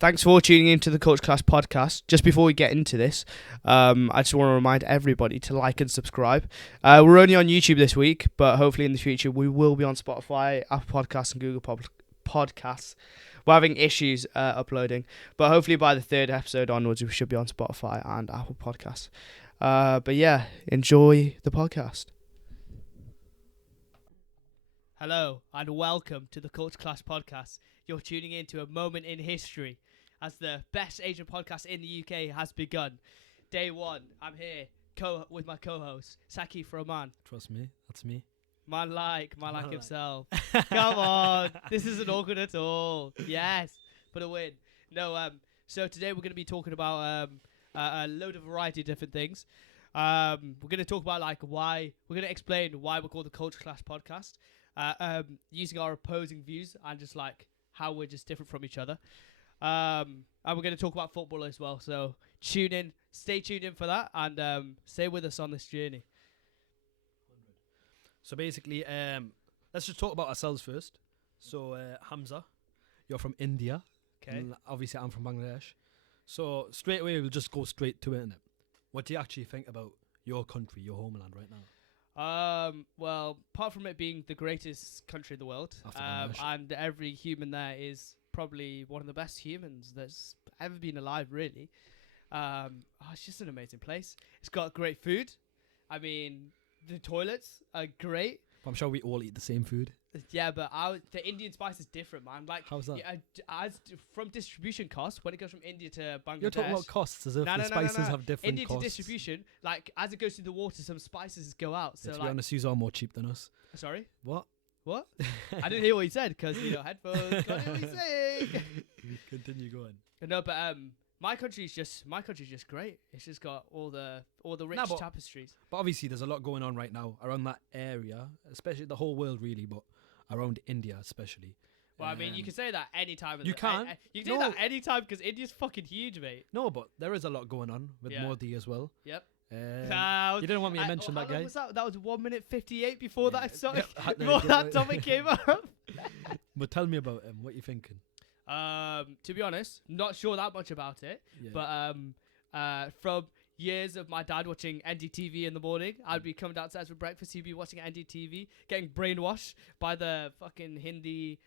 Thanks for tuning into the Culture Class podcast. Just before we get into this, I just want to remind everybody to like and subscribe. We're only on YouTube this week, but hopefully in the future we will be on Spotify, Apple Podcasts, and Google Podcasts. We're having issues uploading, but hopefully by the third episode onwards, we should be on Spotify and Apple Podcasts. But yeah, enjoy the podcast. Hello and welcome to the Culture Class podcast. You're tuning into a moment in history as the best Asian podcast in the UK has begun. Day one, I'm here with my co-host, Saqif and Hamza. Trust me, that's me. Man like himself. Come on, this isn't awkward at all. Yes, for the win. No, so today we're going to be talking about a load of variety of different things. We're going to talk about we're going to explain why we're called the Culture Class podcast, using our opposing views and just how we're just different from each other. And we're going to talk about football as well. So stay tuned in for that, and stay with us on this journey. So basically, let's just talk about ourselves first. So Hamza, you're from India. Okay. And obviously, I'm from Bangladesh. So straight away, we'll just go straight to it, innit? What do you actually think about your country, your homeland right now? Well, apart from it being the greatest country in the world, and every human there is probably one of the best humans that's ever been alive, really. It's just an amazing place. It's got great food. I mean, the toilets are great. I'm sure we all eat the same food. Yeah, but the Indian spice is different, man. How's that? Yeah, from distribution costs, when it goes from India to Bangladesh. You're talking about costs as if the spices have different India costs. to distribution, as it goes through the water, some spices go out. So to be honest, you are more cheap than us. Sorry? What? I didn't hear what he said because headphones. Can't hear what he's saying. Continue going. No, but my country's just great. It's just got all the rich tapestries. But obviously, there's a lot going on right now around that area, especially the whole world, really, but around India especially. Well, I mean, you can say that any time. You can. You can say that any time because India's fucking huge, mate. No, but there is a lot going on with Modi as well. Yep. You didn't want me to mention that guy. Was that? That was 1 minute 58 before that started. Before that topic came up. But tell me about him. What you thinking? To be honest, not sure that much about it. Yeah. But from years of my dad watching NDTV in the morning, I'd be coming downstairs for breakfast. He'd be watching NDTV, getting brainwashed by the fucking Hindi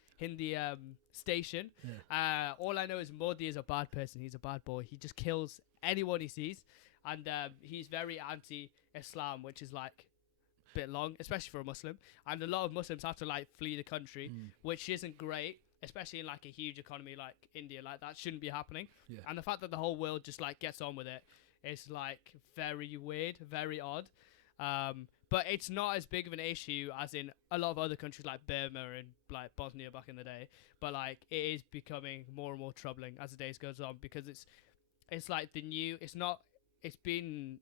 station. Yeah. All I know is Modi is a bad person. He's a bad boy. He just kills anyone he sees. And he's very anti-Islam, which is a bit long, especially for a Muslim. And a lot of Muslims have to flee the country, which isn't great, especially in a huge economy like India. That shouldn't be happening. Yeah. And the fact that the whole world just gets on with it is very weird, very odd. But it's not as big of an issue as in a lot of other countries like Burma and Bosnia back in the day. But it is becoming more and more troubling as the days goes on, because it's the new. It's been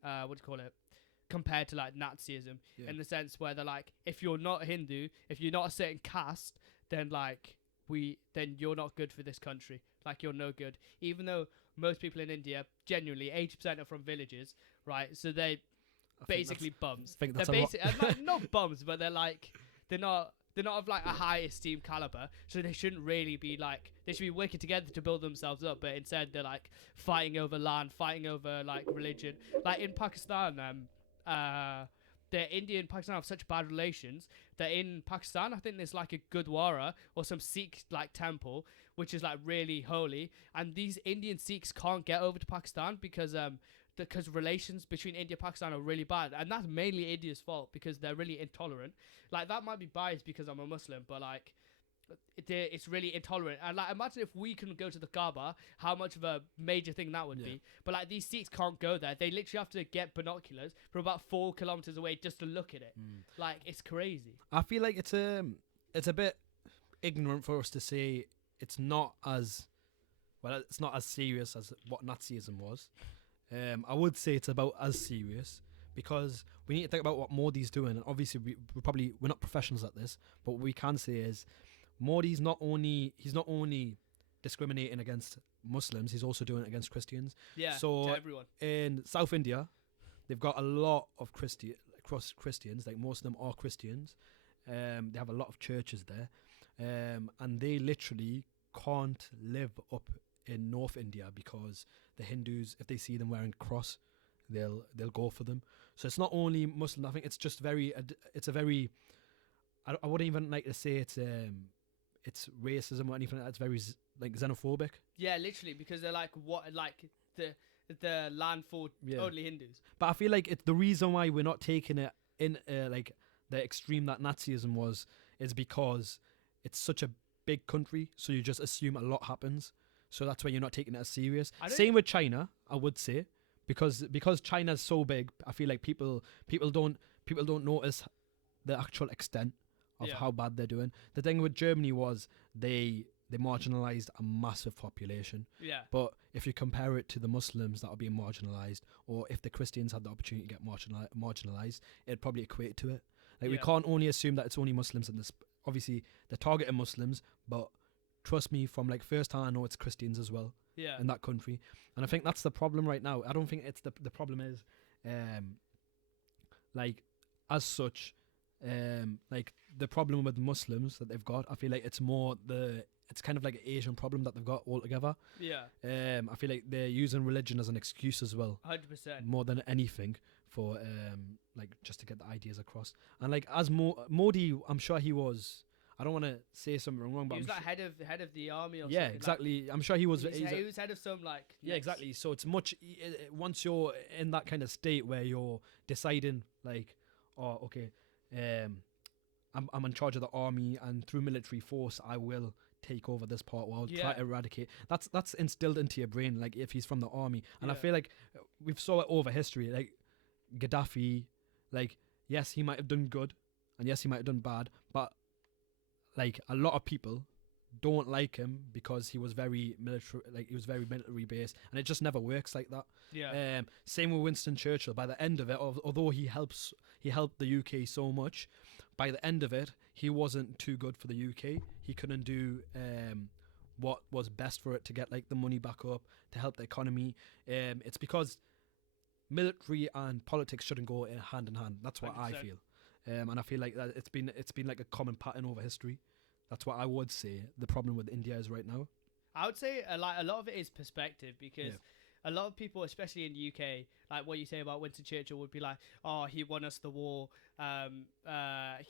compared to Nazism, in the sense where they're if you're not Hindu, if you're not a certain caste, then then you're not good for this country. You're no good. Even though most people in India, genuinely 80% are from villages, right? So they basically bums. I think that's they're not bums, but they're not of a high esteem caliber, so they shouldn't really be they should be working together to build themselves up, but instead they're fighting over land, fighting over religion. In Pakistan, the India and Pakistan have such bad relations that in Pakistan, I think there's a Gurdwara or some Sikh temple, which is really holy, and these Indian Sikhs can't get over to Pakistan because relations between India and Pakistan are really bad, and that's mainly India's fault because they're really intolerant. That might be biased because I'm a Muslim, but it's really intolerant. And imagine if we couldn't go to the Kaaba, how much of a major thing that would be. But these Sikhs can't go there. They literally have to get binoculars from about 4 kilometers away just to look at it. It's crazy. I feel it's a bit ignorant for us to say it's not as serious as what Nazism was. I would say it's about as serious, because we need to think about what Modi's doing. And obviously we're not professionals at this, but what we can say is Modi's not only discriminating against Muslims, he's also doing it against Christians. Yeah, so to everyone. In South India, they've got a lot of Christians, most of them are Christians. They have a lot of churches there, and they literally can't live up in North India because the Hindus, if they see them wearing cross, they'll go for them. So it's not only Muslim. I think it's just it's a very. I wouldn't even like to say it's racism or anything like that. It's very like xenophobic. Yeah, literally, because they're like the land for only Hindus. But I feel like the reason why we're not taking it in like the extreme that Nazism was is because it's such a big country, so you just assume a lot happens. So that's why you're not taking it as serious. Same with China, I would say, because China's so big. I feel like people don't notice the actual extent of how bad they're doing. The thing with Germany was they marginalized a massive population. Yeah. But if you compare it to the Muslims that are being marginalized, or if the Christians had the opportunity to get marginalized, it'd probably equate to it. Like we can't only assume that it's only Muslims in this. Obviously, they're targeting Muslims, but trust me, from like first hand, I know it's Christians as well in that country. And I think that's the problem right now. I don't think it's the problem is like as such like the problem with Muslims that they've got. I feel like it's more it's kind of like an Asian problem that they've got altogether. Yeah. I feel like they're using religion as an excuse as well. 100%. More than anything for like just to get the ideas across. And like as Modi, I'm sure he was. I don't want to say something wrong, but he was like head of the army or something. Yeah, exactly. Like, I'm sure he was. He was head of some like. Yeah, exactly. So it's much once you're in that kind of state where you're deciding like, oh, okay, I'm in charge of the army, and through military force, I will take over this part. Or I'll try to eradicate. That's instilled into your brain. Like if he's from the army, and I feel like we've saw it over history. Like Gaddafi, like yes, he might have done good, and yes, he might have done bad, but like a lot of people don't like him because he was very military, like he was very military based, and it just never works like that. Yeah. Same with Winston Churchill. By the end of it, although he helped the UK so much, by the end of it, he wasn't too good for the UK. He couldn't do what was best for it to get like the money back up to help the economy. It's because military and politics shouldn't go hand in hand. That's what 100%. I feel. And I feel like that it's been like a common pattern over history. That's what I would say the problem with India is right now. I would say a lot of it is perspective, because a lot of people, especially in the UK, like what you say about Winston Churchill would be like, oh, he won us the war,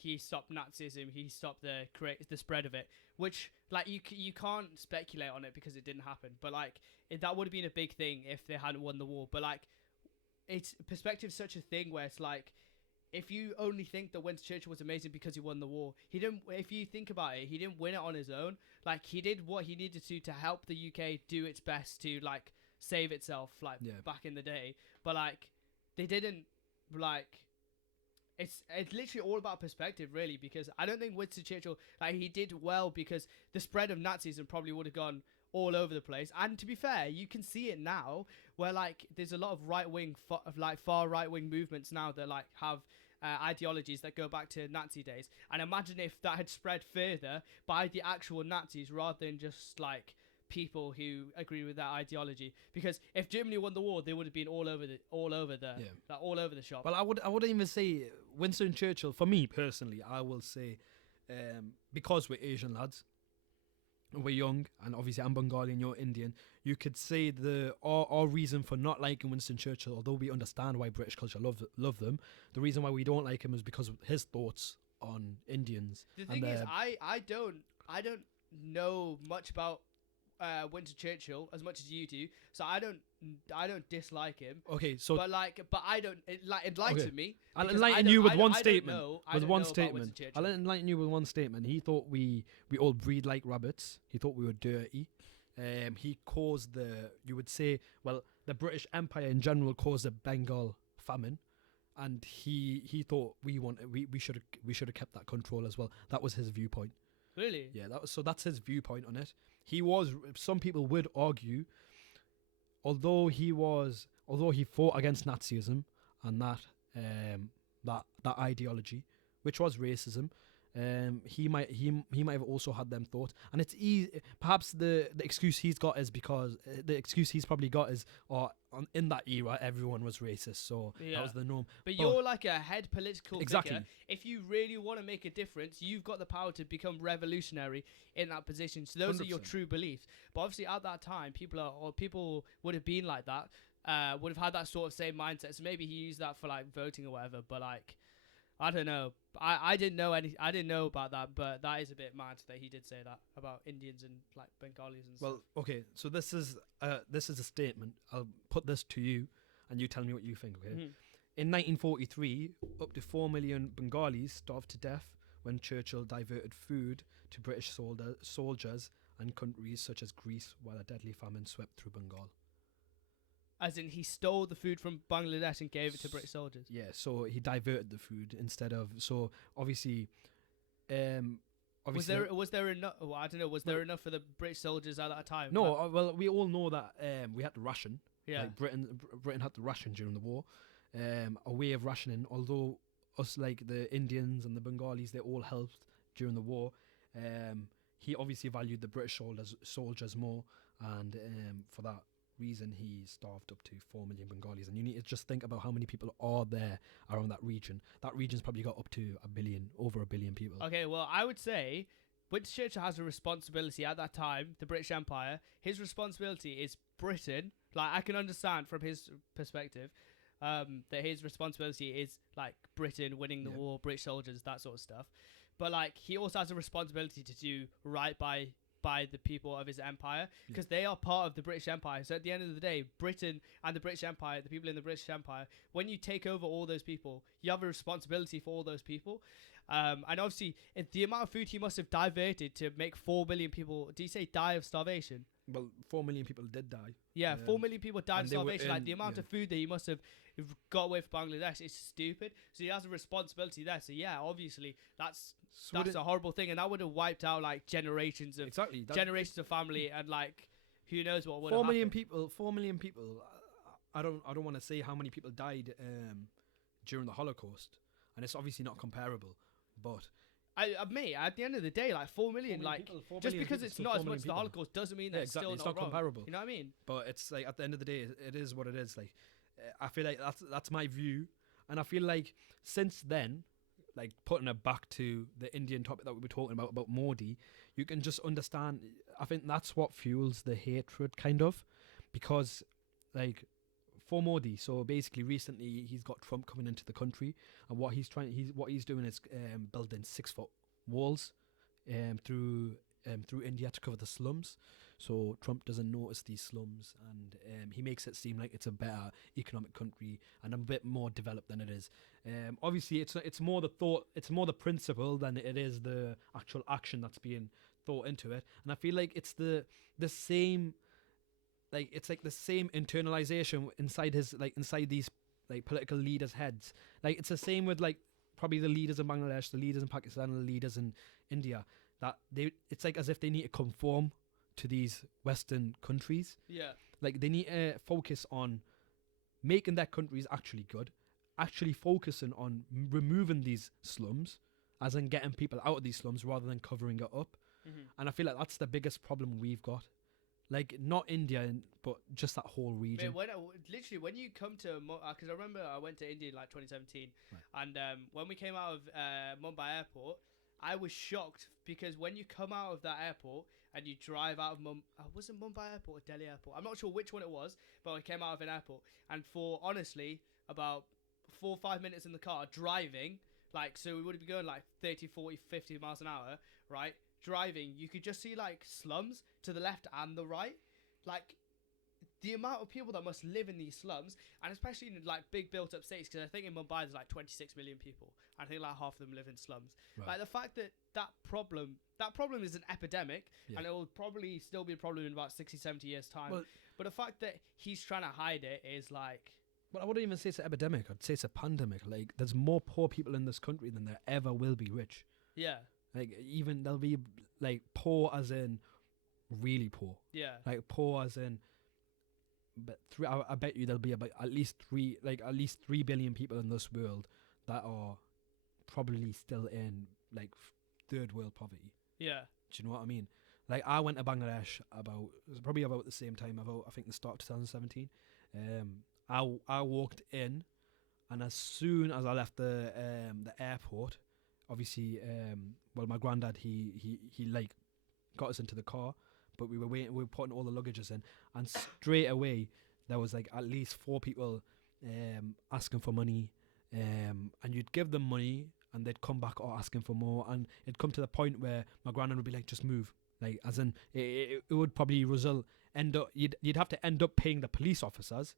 he stopped Nazism, he stopped the spread of it, which like you can't speculate on it because it didn't happen, but like that would have been a big thing if they hadn't won the war. But like it's perspective, such a thing where it's like, if you only think that Winston Churchill was amazing because he won the war, he didn't. If you think about it, he didn't win it on his own. Like he did what he needed to help the UK do its best to like save itself, like back in the day. But like they didn't. Like it's literally all about perspective, really. Because I don't think Winston Churchill, like he did well, because the spread of Nazism probably would have gone all over the place. And to be fair, you can see it now, where like there's a lot of far right wing movements now that like have ideologies that go back to Nazi days. And imagine if that had spread further by the actual Nazis rather than just like people who agree with that ideology. Because if Germany won the war, they would have been all over the shop. Well, I wouldn't even say Winston Churchill. For me personally, I will say because we're Asian lads, we're young, and obviously I'm Bengali and you're Indian, you could say our reason for not liking Winston Churchill, although we understand why British culture love them, the reason why we don't like him is because of his thoughts on Indians. The thing is, I don't know much about Winston Churchill as much as you do, so I don't dislike him. Okay, so but I don't enlighten me. I'll enlighten you with one statement. I'll enlighten you with one statement. He thought we all breed like rabbits. He thought we were dirty. He caused the British Empire in general caused the Bengal famine, and he thought we should have kept that control as well. That was his viewpoint. Really? Yeah, that's his viewpoint on it. Some people would argue, although he fought against Nazism and that ideology, which was racism, he might have also had them thoughts, and it's easy. Perhaps the excuse he's got is because the excuse he's probably got is, in that era everyone was racist, so that was the norm. But you're like a head political exactly. figure. If you really want to make a difference, you've got the power to become revolutionary in that position. So those 100%. Are your true beliefs. But obviously at that time, people would have been like that, would have had that sort of same mindset. So maybe he used that for like voting or whatever. But like, I don't know. I didn't know about that, but that is a bit mad that he did say that about Indians and like Bengalis and stuff. Well, okay, so this is a statement. I'll put this to you, and you tell me what you think. Okay. Mm-hmm. In 1943, up to 4 million Bengalis starved to death when Churchill diverted food to British soldiers and countries such as Greece, while a deadly famine swept through Bengal. As in, he stole the food from Bangladesh and gave it to British soldiers. Yeah, so he diverted the food instead of. So obviously, was there enough? Well, I don't know. Was there enough for the British soldiers at that time? No. Well, we all know that we had to ration. Yeah. Like Britain had to ration during the war. A way of rationing, although us like the Indians and the Bengalis, they all helped during the war. He obviously valued the British soldiers more, and for that reason he starved up to 4 million Bengalis. And you need to just think about how many people are there around that region. That region's probably got up to over a billion people. Okay, well, I would say Winston Churchill has a responsibility at that time, the British Empire. His responsibility is Britain. Like, I can understand from his perspective that his responsibility is like Britain winning the war, British soldiers, that sort of stuff. But like, he also has a responsibility to do right by the people of his empire, because they are part of the British Empire. So at the end of the day, Britain and the British Empire, the people in the British Empire, when you take over all those people, you have a responsibility for all those people. And obviously, the amount of food he must have diverted to make 4 million people, do you say die of starvation? Well, 4 million people did die. Yeah, 4 million people died of starvation. Like, the amount of food that he must have got away from Bangladesh is stupid. So he has a responsibility there. So yeah, obviously that's a horrible thing, and that would have wiped out like generations of family, and like who knows what would have happened. 4 million people. I don't want to say how many people died during the Holocaust, and it's obviously not comparable, but. Mate, at the end of the day, like 4 million, just because it's not as much as the Holocaust doesn't mean that it's still not wrong. Comparable. You know what I mean? But it's like at the end of the day, it is what it is. Like, I feel like that's my view, and I feel like since then, like putting it back to the Indian topic that we were talking about Modi, you can just understand. I think that's what fuels the hatred, kind of, because like. For Modi, so basically recently he's got Trump coming into the country, and what he's doing is building 6-foot walls through India to cover the slums, so Trump doesn't notice these slums, and he makes it seem like it's a better economic country and a bit more developed than it is. Obviously it's more the thought, it's more the principle than it is the actual action that's being thought into it, and I feel like it's the same. Like, it's like the same internalization inside these like political leaders' heads. Like, it's the same with like probably the leaders in Bangladesh, the leaders in Pakistan, and the leaders in India. That it's like as if they need to conform to these Western countries. Yeah. Like, they need to focus on making their countries actually good, actually focusing on removing these slums, as in getting people out of these slums rather than covering it up. Mm-hmm. And I feel like that's the biggest problem we've got. Like, not India, but just that whole region. Mate, when you come to, because I remember I went to India in like 2017, right. And when we came out of Mumbai airport, I was shocked, because when you come out of that airport and you drive out of was it Mumbai airport or Delhi airport? I'm not sure which one it was, but I came out of an airport, and for honestly about 4 or 5 minutes in the car driving, like, so we would be going like 30, 40, 50 miles an hour, right? Driving, you could just see like slums to the left and the right. Like, the amount of people that must live in these slums, and especially in like big built up states, because I think in Mumbai there's like 26 million people. I think like half of them live in slums. Right. Like, the fact that problem is an epidemic, and it will probably still be a problem in about 60, 70 years time. Well, but the fact that he's trying to hide it is like. Well, I wouldn't even say it's an epidemic. I'd say it's a pandemic. Like, there's more poor people in this country than there ever will be rich. Yeah. Like, even they'll be like poor as in really poor. Yeah. Like, poor as in, but I bet you there'll be about at least 3 billion people in this world that are probably still in like third world poverty. Yeah. Do you know what I mean? Like, I went to Bangladesh probably about the same time, I think the start of 2017. I walked in, and as soon as I left the airport, obviously, my granddad, he like got us into the car, but we were putting all the luggages in, and straight away there was like at least 4 people asking for money, and you'd give them money and they'd come back asking for more, and it'd come to the point where my granddad would be like, just move, like, as in it would probably you'd have to end up paying the police officers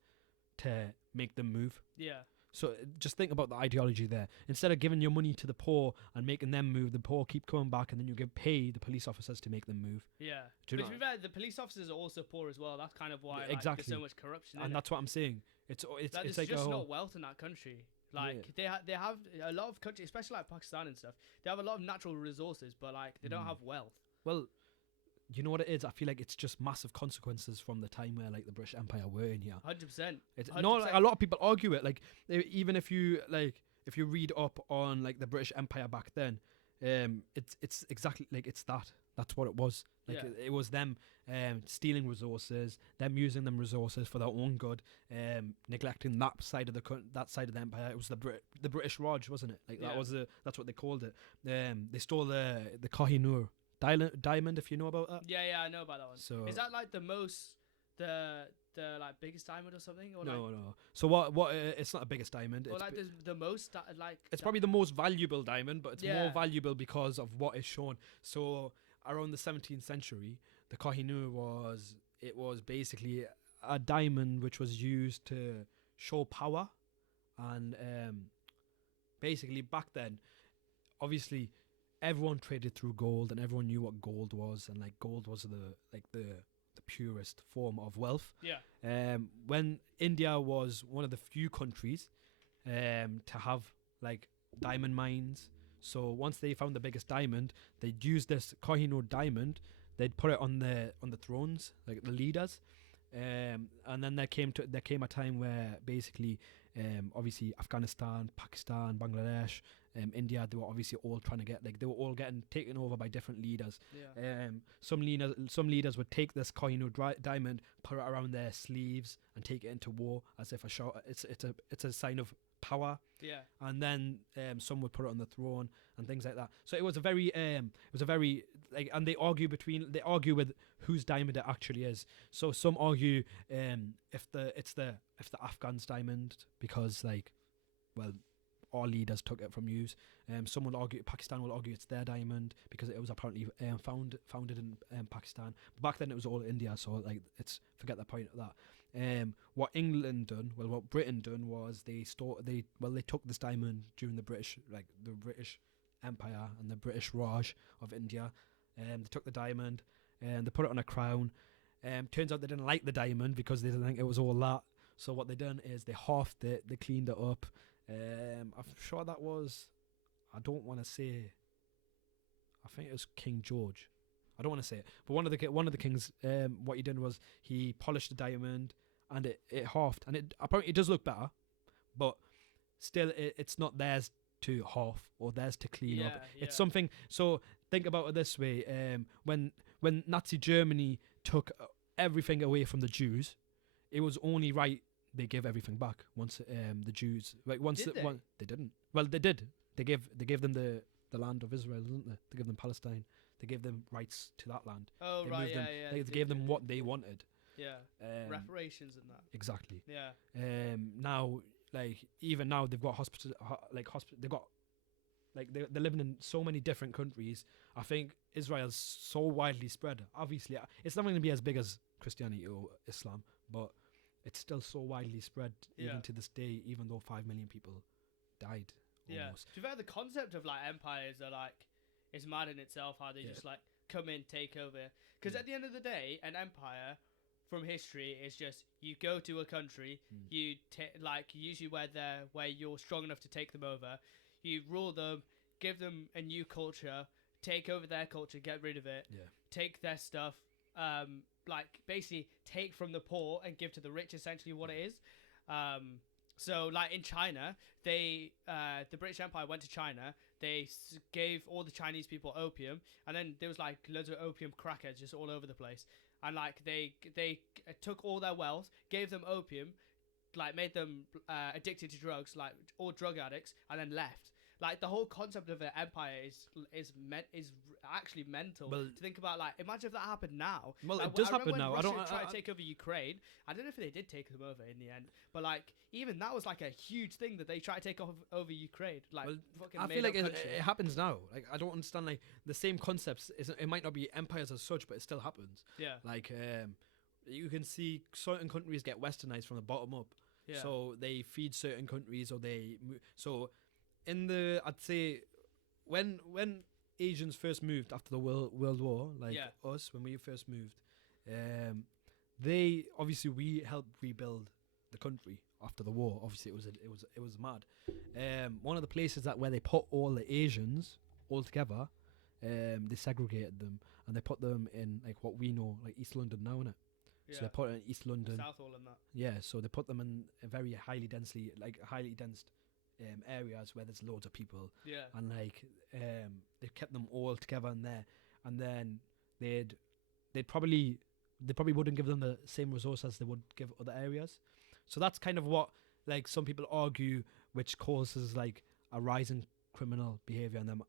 to make them move. Yeah. So just think about the ideology there. Instead of giving your money to the poor and making them move, the poor keep coming back, and then you pay the police officers to make them move. Yeah. Do you But know to be fair, the police officers are also poor as well. That's kind of why exactly. there's so much corruption. And that's what I'm saying. It's there's like just not wealth in that country. Like, they have a lot of countries, especially like Pakistan and stuff. They have a lot of natural resources, but like they don't have wealth. Well, you know what it is? I feel like it's just massive consequences from the time where like the British Empire were in here. 100%. No, like, a lot of people argue it. Like, even if you read up on like the British Empire back then, it's exactly like it's that. That's what it was. Like, it was them stealing resources, them using them resources for their own good, neglecting that side of the empire. It was the British Raj, wasn't it? Like, that's what they called it. They stole the Kohinoor diamond, if you know about that. Yeah, I know about that one. So is that like the like biggest diamond or something? Or no. So what? It's not the biggest diamond. Or like the most like. It's probably the most valuable diamond, but it's more valuable because of what is shown. So around the 17th century, the Kohinoor was basically a diamond which was used to show power, and basically back then, obviously, everyone traded through gold, and everyone knew what gold was, and like gold was the purest form of wealth. Yeah. When India was one of the few countries to have like diamond mines, so once they found the biggest diamond, they'd use this Kohinoor diamond. They'd put it on the thrones, like the leaders, and then there came a time where basically, obviously Afghanistan, Pakistan, Bangladesh, India, they were obviously all trying to they were all getting taken over by different leaders. Yeah. Some leaders would take this Kohinoor diamond, put it around their sleeves, and take it into war as if a show. It's a sign of power. Yeah. And then some would put it on the throne and things like that. So it was a very like, and they argue with whose diamond it actually is. So some argue if the Afghans' diamond, because like, well, our leaders took it from you. Some will argue, Pakistan will argue it's their diamond because it was apparently founded in Pakistan. But back then it was all India, so like, forget the point of that. What Britain done was they took this diamond during the British Empire and the British Raj of India. They took the diamond and they put it on a crown. Turns out they didn't like the diamond because they didn't think it was all that. So what they done is they halved it, they cleaned it up. I'm sure that was, I don't want to say, I think it was King George. I don't want to say it, but one of the kings, what he did was he polished the diamond and it halved, and it apparently it does look better, but still it's not theirs to half or theirs to clean up. It's something. So think about it this way: when Nazi Germany took everything away from the Jews, it was only right they give everything back once the Jews they didn't. Well, they did. They gave them the land of Israel, didn't they? They gave them Palestine. They gave them rights to that land. Oh, they right, moved them, yeah. They gave them what they wanted. Yeah. Reparations and that. Exactly. Yeah. Now, like, even now they've got they've got like they're living in so many different countries. I think Israel's so widely spread. Obviously, it's not going to be as big as Christianity or Islam, but it's still so widely spread even to this day, even though 5 million people died. Yeah. Almost. To be fair, the concept of like empires are like, it's mad in itself how they just like come in, take over. Because at the end of the day, an empire from history is just, you go to a country, you usually where you're strong enough to take them over, you rule them, give them a new culture, take over their culture, get rid of it, take their stuff, like basically take from the poor and give to the rich, essentially what it is. So like in China, the British Empire went to China, they gave all the Chinese people opium, and then there was like loads of opium crackheads just all over the place, and like they took all their wealth, gave them opium, like made them addicted to drugs, like all drug addicts, and then left. Like the whole concept of an empire is actually mental. Well, to think about, like, imagine if that happened now. Well, like, it does happen when now. Russia I don't try to take over Ukraine. I don't know if they did take them over in the end, but like even that was like a huge thing that they tried to take over Ukraine. Like, I feel like it happens now. Like I don't understand. Like the same concepts. It might not be empires as such, but it still happens. Yeah. Like you can see certain countries get westernized from the bottom up. Yeah. So they feed certain countries, or I'd say when Asians first moved after the World War, like us, when we first moved, we helped rebuild the country after the war. Obviously, it was mad. One of the places where they put all the Asians all together, they segregated them and they put them in like what we know like East London now, innit? Yeah. So they put it in East London, Southall and that. Yeah, so they put them in a very highly dense areas where there's loads of people. Yeah. And like they kept them all together in there, and then they probably wouldn't give them the same resource as they would give other areas. So that's kind of what like some people argue, which causes like a rising criminal behavior in them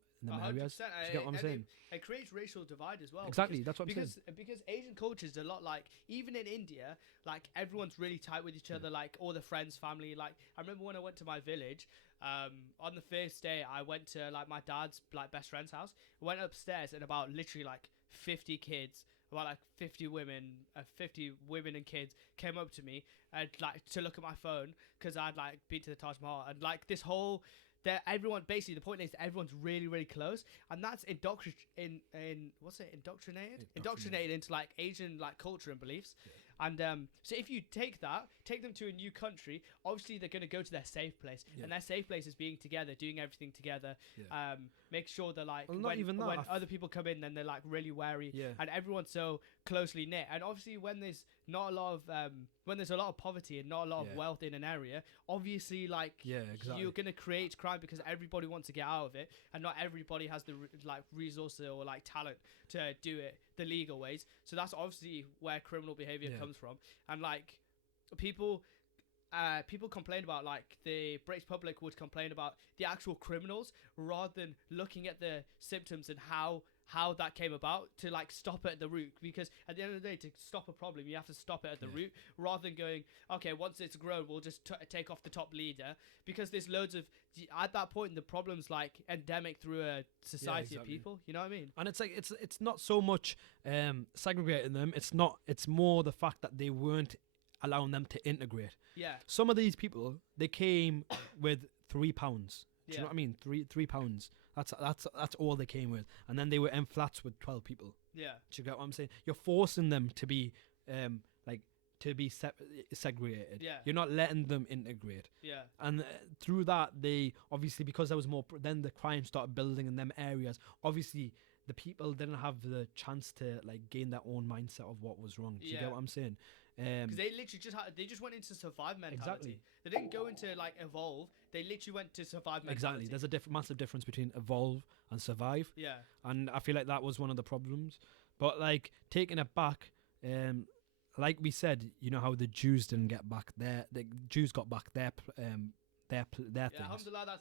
areas. Do you get what I'm saying? It creates racial divide as well. Exactly, that's what I'm saying. Because Asian culture is a lot like, even in India, like everyone's really tight with each other, like all the friends, family. Like I remember when I went to my village, on the first day I went to like my dad's like best friend's house. I went upstairs and about literally like 50 kids, about like 50 women and kids came up to me and like to look at my phone because I'd like been to the Taj Mahal, and like this whole. Everyone basically, the point is that everyone's really, really close, and that's indoctrinated into like Asian like culture and beliefs. And so if you take them to a new country, obviously they're going to go to their safe place, and their safe place is being together, doing everything together. Make sure that like when other people come in, then they're like really wary, and everyone's so closely knit. And obviously when there's not a lot of when there's a lot of poverty and not a lot of wealth in an area, obviously like you're going to create crime because everybody wants to get out of it, and not everybody has the like resources or like talent to do it the legal ways. So that's obviously where criminal behavior comes from. And like people complain about, like the British public would complain about the actual criminals rather than looking at the symptoms and how that came about, to like stop it at the root. Because at the end of the day, to stop a problem, you have to stop it at the root, rather than going, okay, once it's grown, we'll just take off the top leader. Because there's loads of, at that point, the problem's like endemic through a society of people. You know what I mean? And it's like it's not so much segregating them. It's more the fact that they weren't allowing them to integrate. Yeah. Some of these people, they came with £3. Do you know what I mean? £3. That's all they came with, and then they were in flats with 12 people. Yeah. Do you get what I'm saying? You're forcing them to be segregated. Yeah. You're not letting them integrate. Yeah. And through that, they obviously, because there was more, then the crime started building in them areas. Obviously, the people didn't have the chance to like gain their own mindset of what was wrong. Do you get what I'm saying? Because they literally just went into survive mentality. Exactly. They didn't go into like evolve. They literally went to survive mentality. Exactly. There's a massive difference between evolve and survive. Yeah. And I feel like that was one of the problems. But like taking it back, like we said, you know how the Jews didn't get back the Jews got back their things. Alhamdulillah,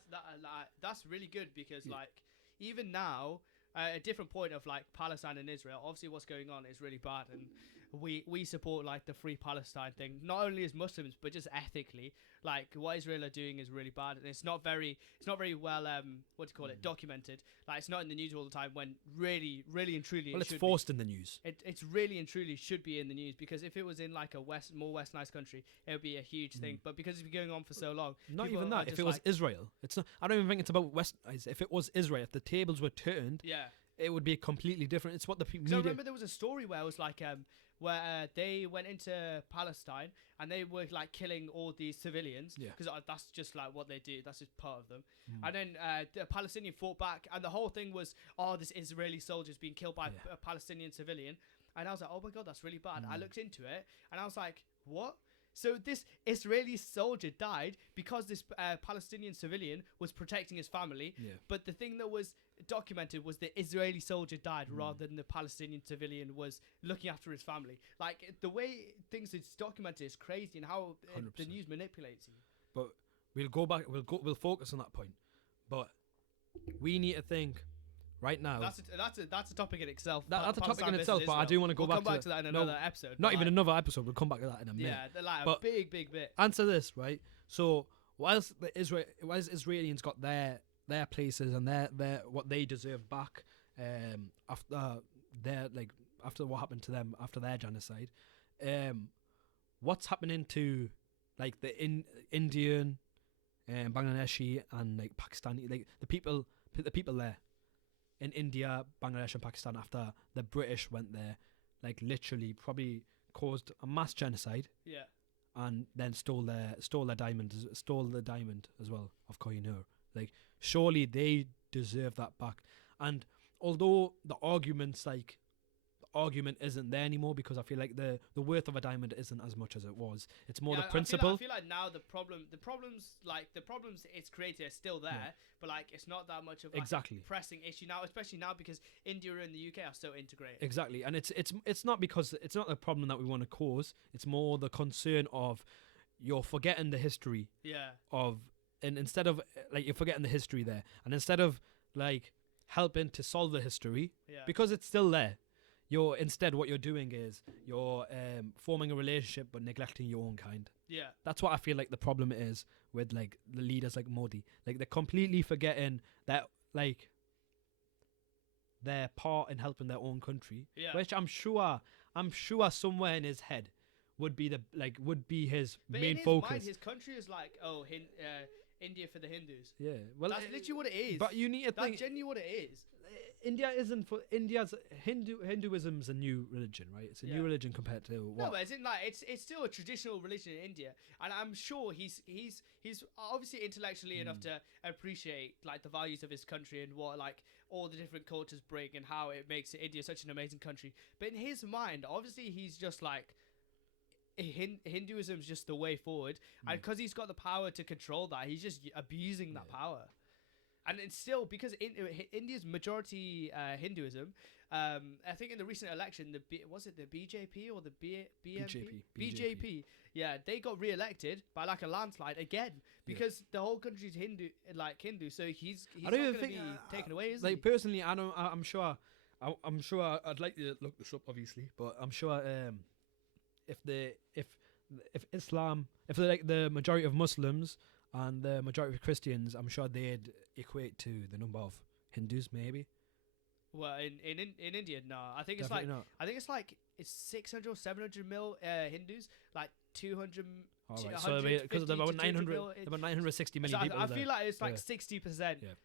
that's really good, because like even now, a different point of like Palestine and Israel, obviously what's going on is really bad, and we support like the Free Palestine thing, not only as Muslims but just ethically. Like what Israel are doing is really bad, and it's not very well documented. Like it's not in the news all the time, when really and truly it's forced in the news. It's really and truly should be in the news, because if it was in like a more westernized country, it would be a huge thing. But because it's been going on for so long, not even that. If it was Israel, it's not. I don't even think it's about westernized. If it was Israel, if the tables were turned, it would be completely different. It's what the people. I remember there was a story where it was like where they went into Palestine and they were like killing all these civilians, because that's just like what they do. That's just part of them. And then the Palestinian fought back, and the whole thing was, this Israeli soldiers being killed by a Palestinian civilian. And I was like, oh my god, that's really bad. I looked into it and I was like, what? So this Israeli soldier died because this Palestinian civilian was protecting his family. Yeah. But the thing that was documented was the Israeli soldier died rather than the Palestinian civilian was looking after his family. Like the way things is documented is crazy, and how the 100%. news manipulates you. But we'll go back. We'll focus on that point. But we need to think right now. That's a topic in itself. That's a topic in itself. But I do want to go we'll back come back to that in another episode. Not even another episode. We'll come back to that in a minute. Yeah, they're like But a big bit. Answer this, right? So whilst Israelis got their places and their what they deserve back after what happened to them after their genocide, what's happening to like the Indian, Bangladeshi and like Pakistani, like the people there in India, Bangladesh and Pakistan after the British went there, like literally probably caused a mass genocide. Yeah. And then stole the diamond as well of Kohinoor. Like surely they deserve that back. And although the argument isn't there anymore, because I feel like the worth of a diamond isn't as much as it was. It's more the principle. I feel like now the problems it's created are still there, but like it's not that much of like a pressing issue now, especially now because India and the UK are so integrated. Exactly, and it's not because it's not the problem that we want to cause. It's more the concern of you're forgetting the history. Yeah. And instead of like you're forgetting the history there, and instead of like helping to solve the history, because it's still there. What you're doing is you're forming a relationship but neglecting your own kind. Yeah. That's what I feel like the problem is with like the leaders like Modi. Like they're completely forgetting that like their part in helping their own country. Yeah. Which I'm sure somewhere in his head would be his but main in his focus. Mind, his country is like, India for the Hindus. Yeah. Well, that's literally what it is. But you need to think. That's genuinely what it is. India's Hinduism's a new religion, right? It's a new religion compared to what? No, but it's still a traditional religion in India, and I'm sure he's obviously intellectually enough to appreciate like the values of his country and what like all the different cultures bring and how it makes India such an amazing country. But in his mind, obviously he's just like Hinduism's just the way forward, and because he's got the power to control that, he's just abusing that power. And it's still because India's majority Hinduism. I think in the recent election, was it the BJP or the BNP? BJP. Yeah, they got re-elected by like a landslide again because the whole country's Hindu. So he's not going to be taken away, is he? Like personally, I'm sure I'd like to look this up, obviously, but I'm sure if Islam, if the majority of Muslims and the majority of Christians, I'm sure they'd equate to the number of Hindus, maybe. Well, in India, no. I think Definitely not. I think it's 600 or 700 mil Hindus, like 200. So because there were 960 million people. I feel like it's like 60%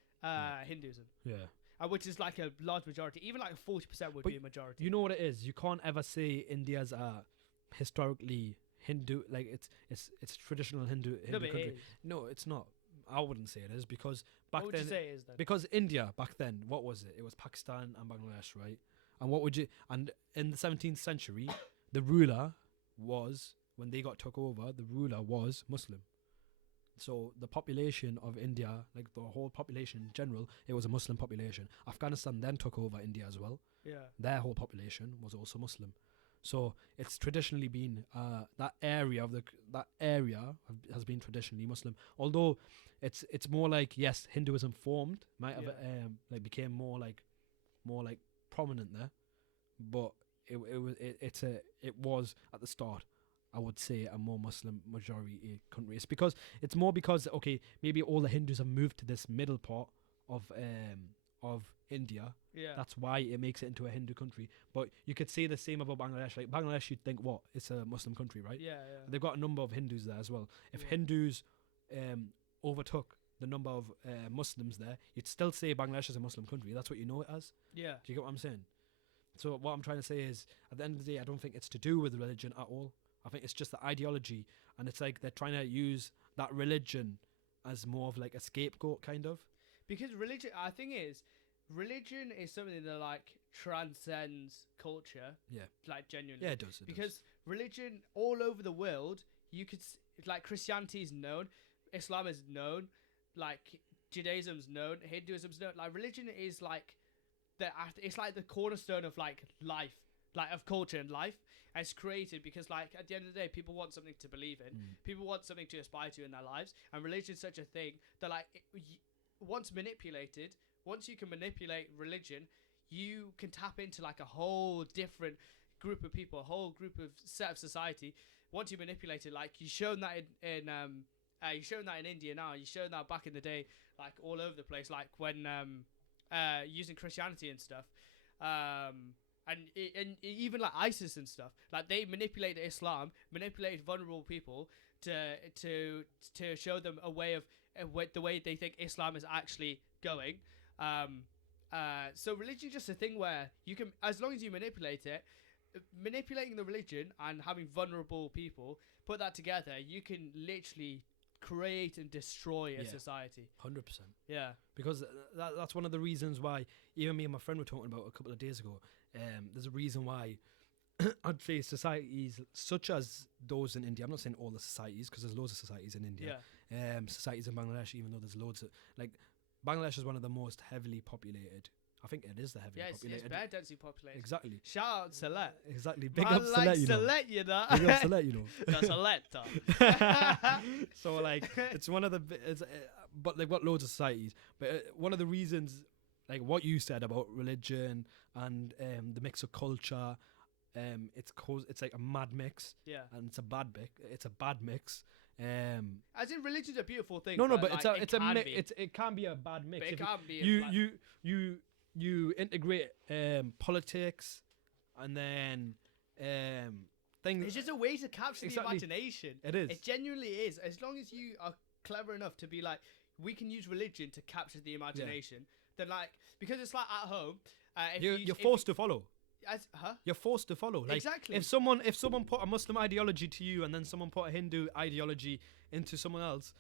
Hinduism. Yeah. Which is like a large majority. Even like 40% would be a majority. You know what it is? You can't ever say India's historically Hindu, like it's traditional Hindu country. No, it's not. I wouldn't say it is because back what then. Would you say it is then? Because India back then, what was it? It was Pakistan and Bangladesh, right? And what would you? And in the 17th century, the ruler was when they got took over. The ruler was Muslim. So the population of India, like the whole population in general, it was a Muslim population. Afghanistan then took over India as well. Yeah. Their whole population was also Muslim. So it's traditionally been that area has been traditionally Muslim. Although it's more like yes, Hinduism formed, might have became more like prominent there, but it was at the start, I would say, a more Muslim majority country. It's more because okay, maybe all the Hindus have moved to this middle part of India. Yeah. That's why it makes it into a Hindu country. But you could say the same about Bangladesh. Like Bangladesh, you'd think, what? It's a Muslim country, right? Yeah. They've got a number of Hindus there as well. If Hindus overtook the number of Muslims there, you'd still say Bangladesh is a Muslim country. That's what you know it as. Yeah. Do you get what I'm saying? So what I'm trying to say is, at the end of the day, I don't think it's to do with religion at all. I think it's just the ideology, and it's like they're trying to use that religion as more of like a scapegoat, kind of. Because religion is something that like transcends culture. Yeah. Like genuinely. Yeah, it does. Because religion all over the world, you could like Christianity is known, Islam is known, like Judaism's known, Hinduism's known. Like religion is like it's like the cornerstone of like life, like of culture and life. And it's created because like at the end of the day, people want something to believe in, people want something to aspire to in their lives, and religion is such a thing that like once you can manipulate religion, you can tap into like a whole different group of people, a whole group of set of society. Once you manipulate it, like you've shown that you've shown that in India now, you've shown that back in the day, like all over the place, like when using Christianity and stuff, and even like ISIS and stuff, like they manipulated Islam, manipulated vulnerable people to show them a way of the way they think Islam is actually going. So religion is just a thing where you can, as long as you manipulate it, manipulating the religion and having vulnerable people, put that together, you can literally create and destroy a society. 100%. Yeah. Because that's one of the reasons why, even me and my friend were talking about a couple of days ago, there's a reason why I'd say societies such as those in India, I'm not saying all the societies, because there's loads of societies in India, societies in Bangladesh, even though there's loads of, like, Bangladesh is one of the most heavily populated. I think it is the heavily populated. It's very densely populated. Exactly. Shout out Salet. Exactly. Big up Salet, like you know. Salet, you know. Big up Salet, you know. That's Salet. So, like, it's one of the... but they've got loads of societies. But one of the reasons, like, what you said about religion and the mix of culture, it's like a mad mix. Yeah. And it's a bad mix. It's a bad mix. As in, religion's a beautiful thing. No, but like, it can be a bad mix. But it can be. You integrate politics and then things. It's just a way to capture the imagination. It is. It genuinely is. As long as you are clever enough to be like, we can use religion to capture the imagination. Then like, because it's like at home. You're forced to follow. You're forced to follow. Like, exactly. If someone put a Muslim ideology to you and then someone put a Hindu ideology into someone else,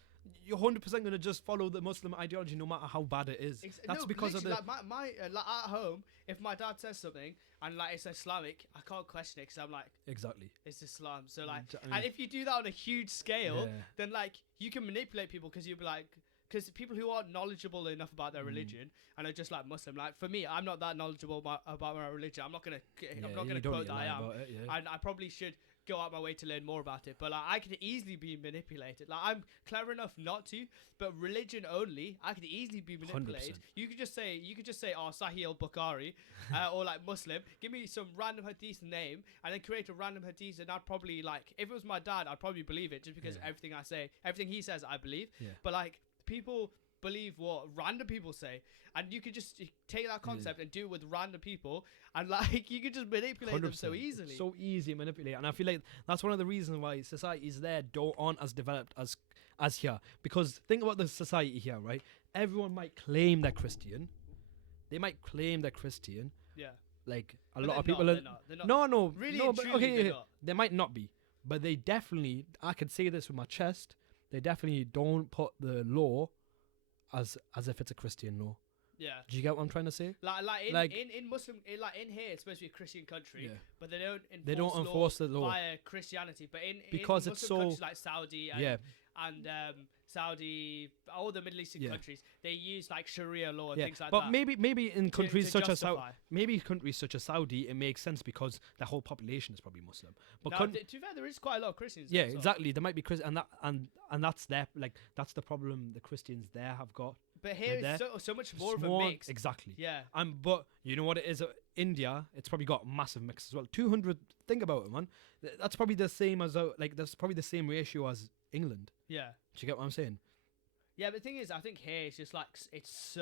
you're 100% going to just follow the Muslim ideology no matter how bad it is. That's because of the... Like my like at home, if my dad says something and like it's Islamic, I can't question it because I'm like... Exactly. It's Islam. So like... and if you do that on a huge scale, then like you can manipulate people because you'll be like... Because people who aren't knowledgeable enough about their religion and are just like Muslim, like for me, I'm not that knowledgeable about my religion. I'm not gonna quote that I am, and I probably should go out my way to learn more about it. But like, I could easily be manipulated. Like I'm clever enough not to, but religion only, I could easily be manipulated. 100%. You could just say, oh, Sahih al-Bukhari, or like Muslim. Give me some random hadith name, and then create a random hadith, and I'd probably like, if it was my dad, I'd probably believe it just because everything he says, I believe. Yeah. But like. People believe what random people say, and you could just take that concept and do it with random people, and like you could just manipulate 100%. Them so easily. So easy to manipulate, and I feel like that's one of the reasons why societies there aren't as developed as here. Because think about the society here, right? Everyone might claim they're Christian. They might claim they're Christian. Yeah. Like a lot of people are. They're not. No. Really, no, but okay, they might not be, but they definitely. I can say this with my chest. They definitely don't put the law as if it's a Christian law. Yeah. Do you get what I'm trying to say? Like in Muslim, in here it's supposed to be a Christian country, but they don't enforce the law via Christianity. But because in it's Muslim so countries like Saudi and Saudi, all the Middle Eastern countries, they use like Sharia law and things like that. But maybe in countries such as Saudi, it makes sense because the whole population is probably Muslim. But to be fair, there is quite a lot of Christians. Yeah, exactly. There might be Christians, and that's that's the problem the Christians there have got. But here it's so much more of a mix. Exactly. Yeah. But you know what it is? India, it's probably got a massive mix as well. 200. Think about it, man. That's probably the same as that's probably the same ratio as England. Yeah. Do you get what I'm saying? Yeah, but the thing is, I think here it's just like it's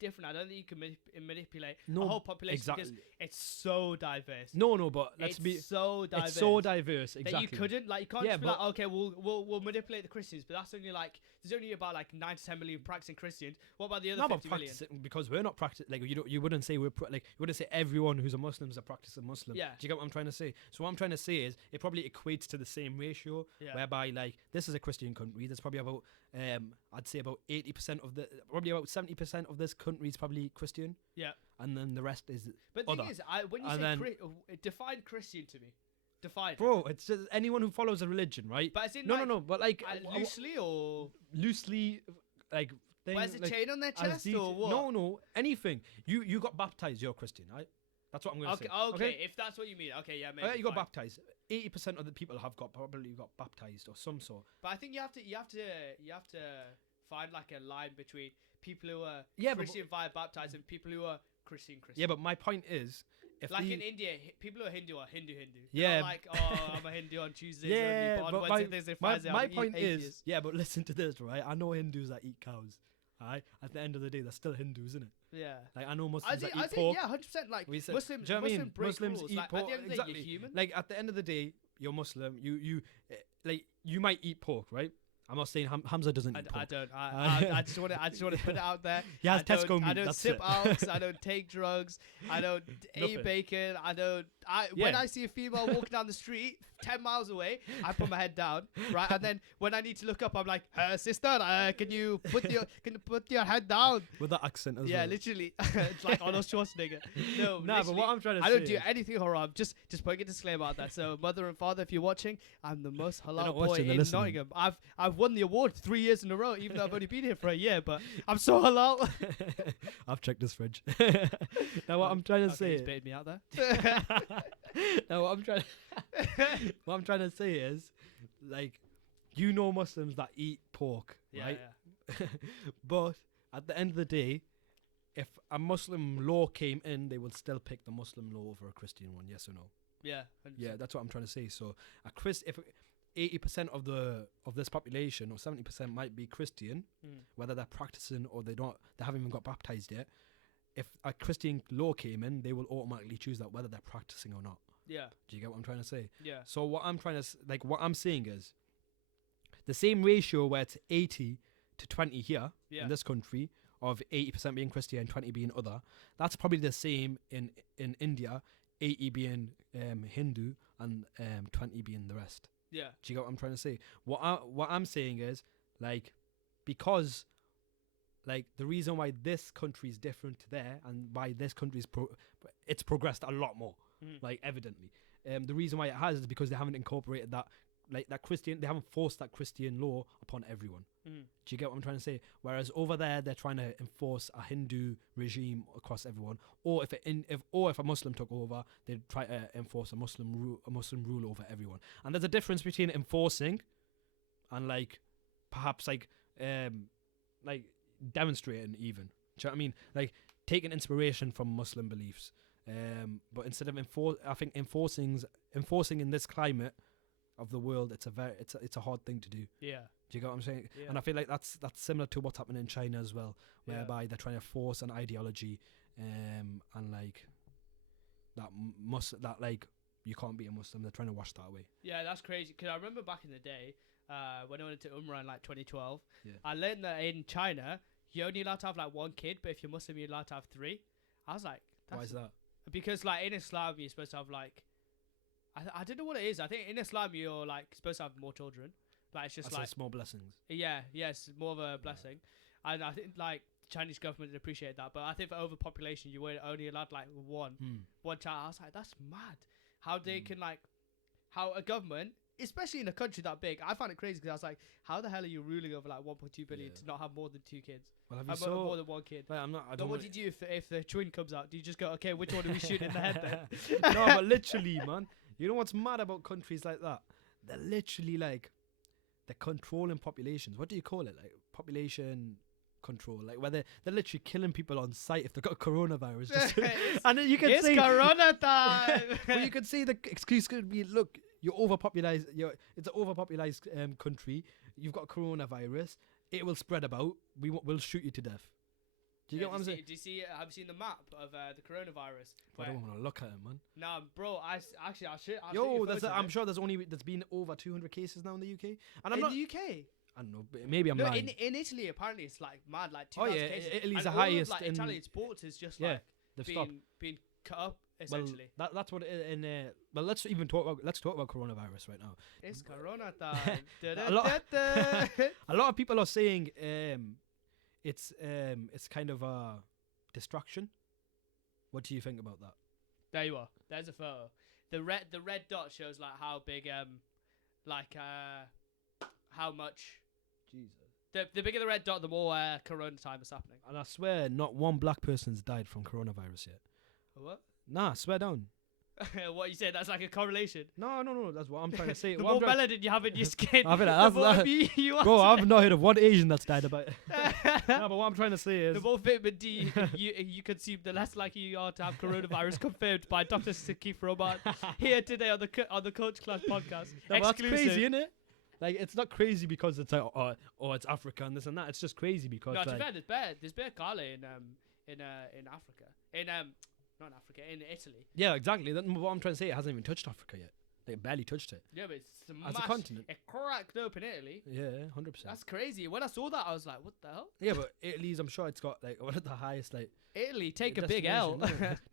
different. I don't think you can manipulate the whole population because it's so diverse. No, but it's so diverse. It's so diverse, exactly. That you couldn't you can't just be like, okay, we'll manipulate the Christians, but that's only like there's only about like 9 to 10 million practicing Christians. What about the other 50 million? Because we're not practicing. Like you wouldn't say you wouldn't say everyone who's a Muslim is a practicing Muslim. Yeah. Do you get what I'm trying to say? So what I'm trying to say is it probably equates to the same ratio, whereby like this is a Christian country. There's probably about I'd say about 80% of probably about 70% of this country is probably Christian. Yeah. And then the rest is But the thing is, when you say define Christian to me. Define. Bro, it's just anyone who follows a religion, right? But as in No. But like loosely or loosely, like. where's the like, chain on their chest or what? No, anything. You got baptized. You're a Christian, right? That's what I'm gonna say. Okay, if that's what you mean. Okay, yeah, maybe. You got baptized. 80% of the people have probably got baptized or some sort. But I think you have to find like a line between people who are Christian via baptized and people who are Christian. Yeah, but my point is, if like in India, people who are Hindu are Hindu. Yeah. Not like, oh, I'm a Hindu on Tuesdays. Yeah, only, but on Wednesday, Thursday, Friday, my point is, yeah, but listen to this, right? I know Hindus that eat cows. Right? At the end of the day, they're still Hindus, isn't it? Yeah. Like I know Muslims that eat I pork. think, yeah, 100%. Like Muslims, Muslims, do you know what I mean? break Muslims rules. eat Like, pork. At the end of the day, you're human. Like at the end of the day, you're Muslim. Like you might eat pork, right? I'm not saying Hamza doesn't eat pork. I don't. I just want to put it out there. He has Tesco meat. I don't that's sip it. alcohol. I don't take drugs. I don't eat bacon. When I see a female walking down the street 10 miles away, I put my head down, right? And then when I need to look up, I'm like, sister, can you put your head down? With that accent as well. Yeah, literally. It's like Arnold Schwarzenegger. No, but what I'm trying to say, I don't do anything haram. Just putting a disclaimer out there. So, mother and father, if you're watching, I'm the most halal boy in Nottingham. I've won the award 3 years in a row, even though I've only been here for a year. But I'm so halal. I've checked this fridge. Now what I'm trying to say, he's baited me out there. now what I'm trying to say is, like, Muslims that eat pork, right? Yeah. But at the end of the day, if a Muslim law came in, they would still pick the Muslim law over a Christian one. Yes or no? Yeah. 100%. Yeah, that's what I'm trying to say. So if 80% of this population or 70% might be Christian, whether they're practicing or they haven't even got baptized yet. If a Christian law came in, they will automatically choose that whether they're practicing or not. Yeah. Do you get what I'm trying to say? Yeah. So what I'm saying is, the same ratio where it's 80 to 20 here in this country, of 80% being Christian and 20 being other, that's probably the same in India, 80 being Hindu and 20 being the rest. Yeah. Do you get what I'm trying to say? What I'm saying is, like, because, like, the reason why this country is different to there and why this country is it's progressed a lot more, like, evidently. The reason why it has is because they haven't incorporated that, like, that Christian, they haven't forced that Christian law upon everyone. Do you get what I'm trying to say? Whereas over there, they're trying to enforce a Hindu regime across everyone, or if a Muslim took over, they'd try to enforce a Muslim rule over everyone. And there's a difference between enforcing and, like, perhaps like demonstrating even. Do you know what I mean? Like, taking inspiration from Muslim beliefs. But instead of I think enforcing in this climate of the world, it's a hard thing to do. Yeah. Do you get what I'm saying? Yeah. And I feel like that's similar to what's happening in China as well, whereby they're trying to force an ideology, and like that like you can't be a Muslim. They're trying to wash that away. Yeah, that's crazy. Because I remember back in the day, when I went to Umrah in like 2012, Yeah. I learned that in China you're only allowed to have like one kid, but if you're Muslim, you're allowed to have 3. I was like, Why is that? Because like in Islam, you're supposed to have like, I don't know what it is. I think in Islam you're like supposed to have more children. Like it's just That's like small blessings. Yeah, yes, more of a blessing. And I think like the Chinese government did appreciate that, but I think for overpopulation you were only allowed like one child. I was like, that's mad. How they can like, how a government, especially in a country that big, I found it crazy because I was like, how the hell are you ruling over like 1.2 billion to not have more than 2 kids? Well, have you more than one kid? Like, I don't. What do you do if the twin comes out? Do you just go, okay, which one do we shoot in the head then? No, but literally, man. You know what's mad about countries like that? They're literally like, they're controlling populations. What do you call it? Like population control. Like where they're literally killing people on sight if they've got coronavirus. And then you can it's see Corona time. well, you can see the excuse could be, look, you're overpopulated. It's an overpopulated country. You've got coronavirus. It will spread about. We'll shoot you to death. Do you get what I'm saying? Do you see? Have you seen the map of the coronavirus? I don't want to look at it, man. Nah, bro. I'll show I'm sure there's been over 200 cases now in the UK. And I'm in not the UK. I don't know. Maybe I'm lying. In Italy apparently it's like mad, like 2,000 cases. Italy's and the highest. Of, like, Italian sports is just like being cut up essentially. Well, that's what it is in. Well, let's talk about coronavirus right now. It's Corona time. A lot of people are saying it's kind of a distraction. What do you think about that? There you are. There's a photo. the red dot shows like how big how much. Jesus. The bigger the red dot, the more corona time is happening. And I swear, not one black person's died from coronavirus yet. What? Nah, swear down. What you say? That's like a correlation. No, that's what I'm trying to say. The more melanin you have in your skin, I feel the like more that's you bro, I've not heard of one Asian that's died about it. No, but what I'm trying to say is... The more vitamin D you consume, the less likely you are to have coronavirus, confirmed by Dr. Saqif Rahman here today on the Coach Class podcast. No, that's crazy, isn't it? Like, it's not crazy because it's like, oh, it's Africa and this and that. It's just crazy because... No, to like, be fair, there's bear Kale in Africa. Not in Africa, in Italy. Yeah, exactly. What I'm trying to say, it hasn't even touched Africa yet. They barely touched it. Yeah, but it's as a continent. It cracked open Italy. Yeah, 100%. That's crazy. When I saw that, I was like, what the hell? Yeah, but Italy's, I'm sure it's got like one of the highest, like... Italy, take a big L.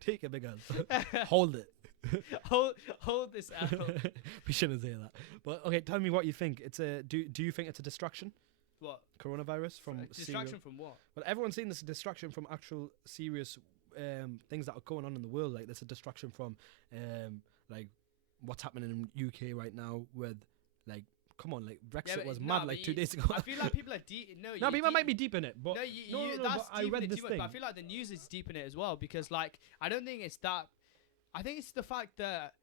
Take a big L. Hold it. hold this L. We shouldn't say that. But okay, tell me what you think. It's a do you think it's a distraction? What? Coronavirus from distraction from what? Well, everyone's saying this is a distraction from actual serious things that are going on in the world. Like there's a distraction from like what's happening in UK right now with like come on, like Brexit was mad like 2 days ago. I feel like people are deep. No, people might be deep in it, but that's I read this thing. But I feel like the news is deep in it as well because like I don't think it's that. I think it's the fact that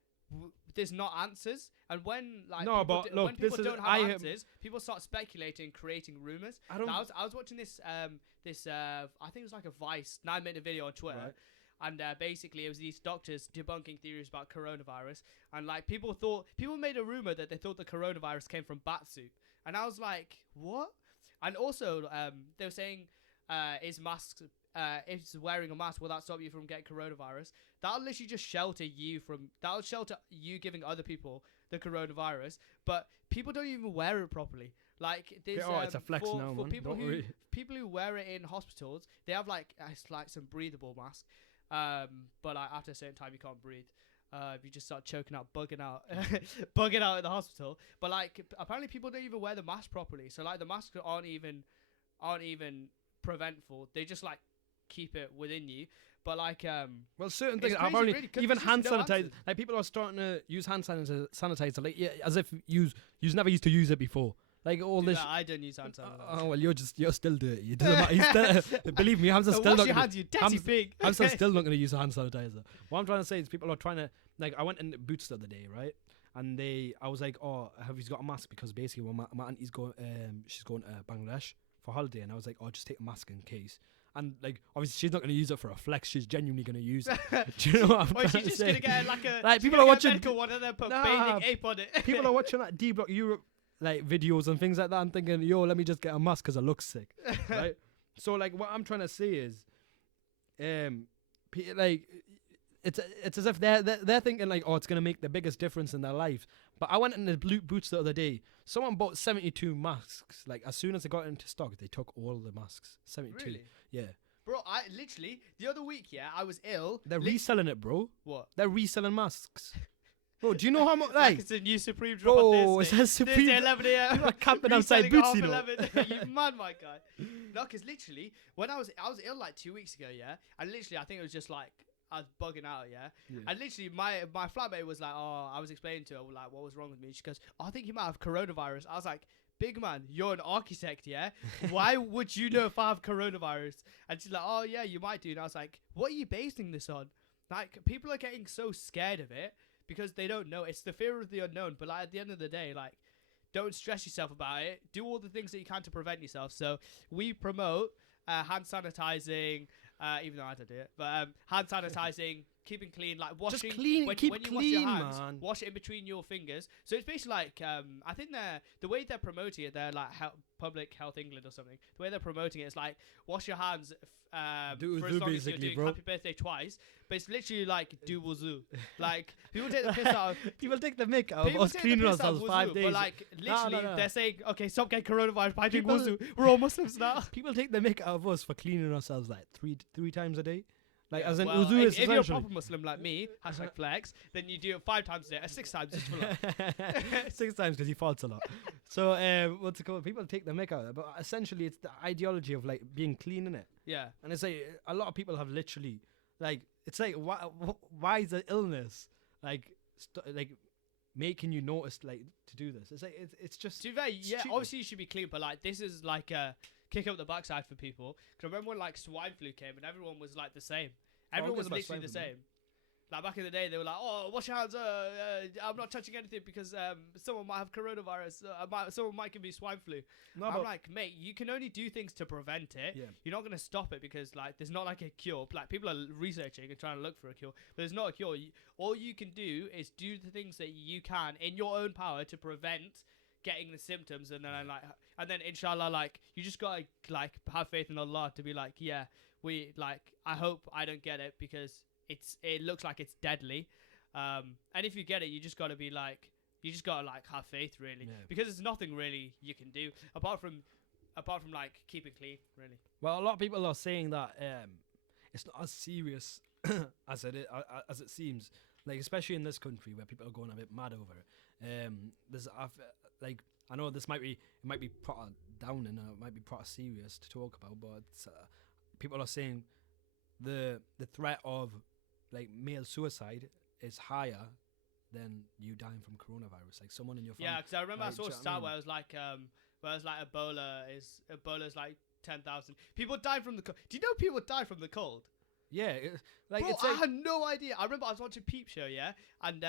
there's not answers, and when like when people don't have answers, people start speculating, creating rumors. I was watching this I think it was like a Vice 9-minute video on Twitter. Right. And basically, it was these doctors debunking theories about coronavirus, and like people made a rumor that they thought the coronavirus came from bat soup, and I was like, what? And also, they were saying, is wearing a mask will that stop you from getting coronavirus? That'll literally just shelter you giving other people the coronavirus, but people don't even wear it properly. Like there's it's a flex now, for man. people who wear it in hospitals, they have like it's like some breathable mask. But like after a certain time you can't breathe. If you just start choking out, bugging out in the hospital. But like apparently people don't even wear the mask properly. So like the masks aren't even preventable. They just like keep it within you. But like well, certain things I've only really, even hand sanitizer. Like people are starting to use hand sanitizer like as if you never used to use it before. Like all this. I don't use hand sanitizer. Oh well, you're still dirty. You believe me, Hamza's still wash your hands, you dirty pig. Hamza's still not going to use a hand sanitizer. What I'm trying to say is people are trying to like. I went in Boots the other day, right? And I was like, oh, have you got a mask? Because basically, when my auntie's going, she's going to Bangladesh for holiday, and I was like, oh, just take a mask in case. And like, obviously, she's not going to use it for a flex. She's genuinely going to use it. Do you know what I'm trying to say? She's just going to get like people are watching one and then put bathing ape on it. People are watching like D Block Europe like videos and things like that. I'm thinking, yo, let me just get a mask because I look sick, right? So like, what I'm trying to say is, like, it's as if they're thinking like, oh, it's gonna make the biggest difference in their life. But I went in the Blue Boots the other day. Someone bought 72 masks. Like as soon as they got into stock, they took all the masks. 72. Really? Yeah. Bro, I literally the other week, I was ill. They're reselling it, bro. What? They're reselling masks. Bro, do you know how much like it's a new Supreme drop on this? It says Supreme. 11 a.m. People are camping outside Boots, you know. You mad, my guy. No, because literally when I was ill like 2 weeks ago, and literally I think it was just like I was bugging out, and literally my flatmate was like, oh, I was explaining to her like what was wrong with me. She goes, oh, I think you might have coronavirus. I was like, big man, you're an architect, why would you know if I have coronavirus? And she's like, oh yeah, you might do. And I was like, what are you basing this on? Like people are getting so scared of it because they don't know. It's the fear of the unknown. But like at the end of the day, like don't stress yourself about it. Do all the things that you can to prevent yourself. So we promote hand sanitizing, even though I don't do it, but hand sanitizing, keeping clean, like washing. Just clean, when keep you clean, wash your hands, man. wash it in between your fingers. So it's basically like I think the way they're promoting it, they're like Public Health England or something. The way they're promoting it is like wash your hands for as long as you're doing happy birthday twice. But it's literally like do wazoo. Like people take the piss out of people take the mick out of us cleaning ourselves 5 days. But like literally they're saying, okay, stop getting coronavirus by doing wazoo. We're all Muslims now. People take the mick out of us for cleaning ourselves like three times a day. Like as in well, wuzu is if you're a proper Muslim like me, #flex, then you do it 5 times a day, 6 times just for luck. 6 times because he faults a lot. So what's it called? People take the mick out of it, but essentially it's the ideology of like being clean in it. Yeah. And it's like a lot of people have literally like it's like why is the illness like like making you notice like to do this. It's like it's just. To be fair, yeah, stupid. obviously you should be clean, but like this is like a kick up the backside for people. Because I remember when like swine flu came and everyone was like the same. Everyone was literally the same. Like back in the day, they were like, "Oh, wash your hands. I'm not touching anything because someone might have coronavirus. Someone might give me swine flu." No, I'm like, mate, you can only do things to prevent it. Yeah. You're not gonna stop it because like there's not like a cure. Like people are researching and trying to look for a cure, but there's not a cure. All you can do is do the things that you can in your own power to prevent getting the symptoms, and then inshallah, like you just gotta like have faith in Allah to be like, yeah, I hope I don't get it because it looks like it's deadly, and if you get it, you just gotta have faith really, because there's nothing really you can do apart from like keeping clean really. Well, a lot of people are saying that it's not as serious as it seems, like especially in this country where people are going a bit mad over it. I know this might be proper down and it might be proper serious to talk about, but people are saying the threat of like male suicide is higher than you dying from coronavirus. Like someone in your family. Yeah, because I remember I saw a stat where it was like Ebola's like 10,000 people died from the cold. Do you know people died from the cold? Yeah, Bro, I had no idea. I remember I was watching Peep Show, and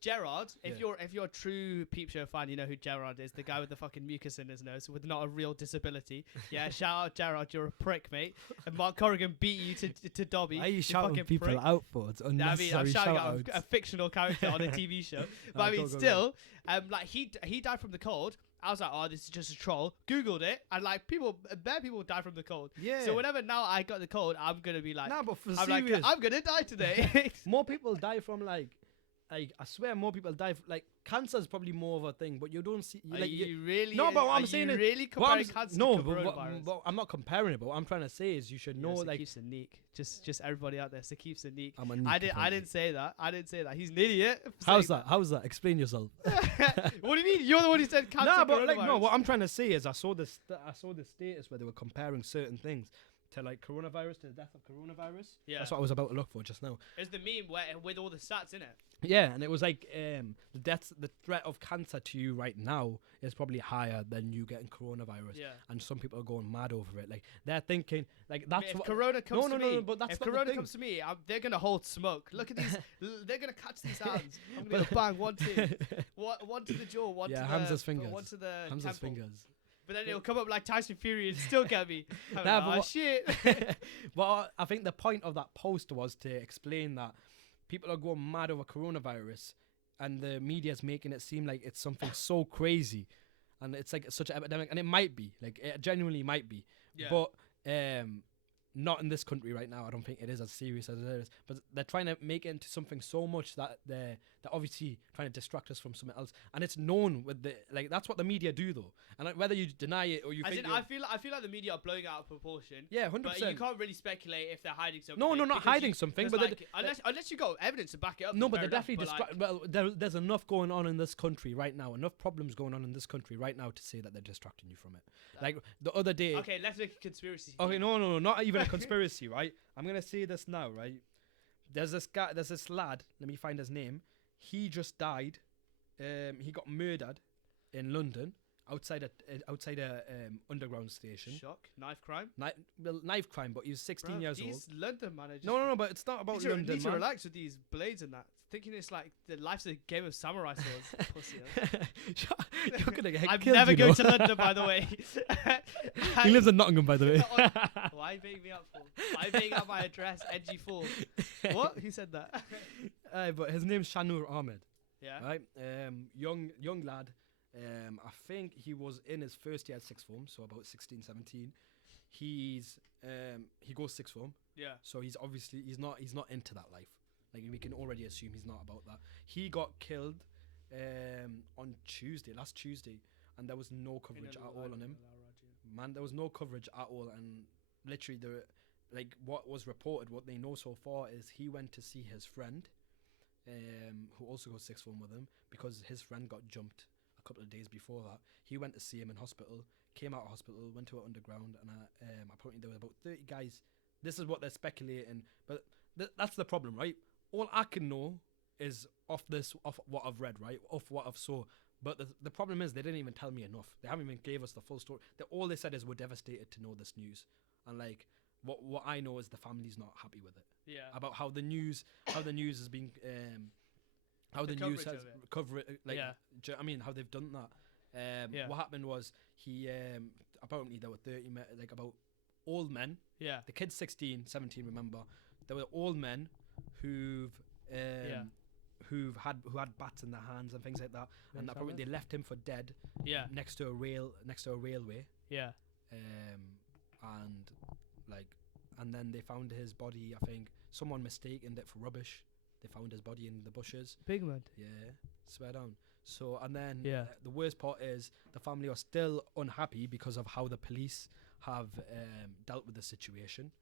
Gerard. If you're a true Peep Show fan, you know who Gerard is, the guy with the fucking mucus in his nose with not a real disability. Yeah, shout out Gerard, you're a prick, mate. And Mark Corrigan beat you to Dobby. Why are you shouting people prick out for? It's unnecessary. I'm shouting out a fictional character on a TV show, but go. Like he died from the cold. I was like, oh, this is just a troll. Googled it, and like people die from the cold. Yeah. So whenever now I got the cold, I'm gonna be like, nah, but for serious, I'm gonna die today. More people die from like I swear more people die from, like cancer is probably more of a thing, but you don't see. You really? No, but what I'm saying is, really comparing cancer to coronavirus? But I'm not comparing it. But what I'm trying to say is, you should know, like, Saqif's a neek. Just everybody out there, Saqif's a neek. I'm a neek. I didn't say that. He's an idiot. How's that? Explain yourself. What do you mean? You're the one who said cancer. Nah, but like, no. What I'm trying to say is, I saw the status where they were comparing certain things to like coronavirus, to the death of coronavirus. Yeah, that's what I was about to look for just now. It's the meme with all the stats in it. Yeah, and it was like the threat of cancer to you right now is probably higher than you getting coronavirus. Yeah, and some people are going mad over it. Like they're thinking, like that's if Corona comes to me. No, but that's if Corona comes to me, they're gonna hold smoke. Look at these. They're gonna catch these hands. I'm gonna bang one to the jaw, one to the Hamza's fingers. One to the Hamza's temple. fingers. But then it'll come up like Tyson Fury and still get me. Shit. But I think the point of that post was to explain that people are going mad over coronavirus, and the media's making it seem like it's something so crazy, and it's like such an epidemic, and it might be, like it genuinely might be, but not in this country right now. I don't think it is as serious as it is, but they're trying to make it into something so much that they're obviously trying to distract us from something else, and it's known with the like that's what the media do though, and like, whether you deny it or you think I feel like the media are blowing out of proportion. Yeah, 100%. But you can't really speculate if they're hiding something. No, not hiding something, but like, unless you got evidence to back it up. No, but they're definitely there's enough going on in this country right now, enough problems going on in this country right now to say that they're distracting you from it. Like the other day. Okay, let's make a conspiracy. Okay, no, not even a conspiracy, right? I'm gonna say this now, right? There's this lad. Let me find his name. He just died. He got murdered in London outside a underground station. Shock, knife crime. Knife crime, but he was 16 years old. London managers. No, but it's not about London. You need to relax with these blades and that. Thinking it's like the life's a game of samurai swords. Pussy. You're gonna get I'm killed, never going to London, by the way. He lives in Nottingham, by the way. Why being me up for? Why being up my address, NG4? What? Who said that? But his name's Shanur Ahmed. Yeah. Right. Young lad. I think he was in his first year at sixth form, so about 16, 17. He goes sixth form. Yeah. So he's not into that life. Like we can already assume he's not about that. He got killed on last Tuesday, and there was no coverage at all on him. Man, there was no coverage at all, and literally what was reported, what they know so far is he went to see his friend, who also goes sixth form with him, because his friend got jumped a couple of days before that. He went to see him in hospital, came out of hospital, went to an underground, and apparently there were about 30 guys. This is what they're speculating, but that's the problem, right? All I can know is off what I've read, right? Off what I've saw. But the problem is they didn't even tell me enough. They haven't even gave us the full story. All they said is we're devastated to know this news, and like what I know is the family's not happy with it. Yeah. About how the news has been how the news has covered it, like do you know what I mean, how they've done that. What happened was he apparently there were 30 like about old men. Yeah. The kid's 16, 17, remember. There were old men who had bats in their hands and things like that, and apparently they left him for dead. Yeah. Next to a railway. Yeah. And then they found his body. I think someone mistaken it for rubbish. They found his body in the bushes. Big man. Yeah, swear down. So, and then the worst part is the family are still unhappy because of how the police have dealt with the situation.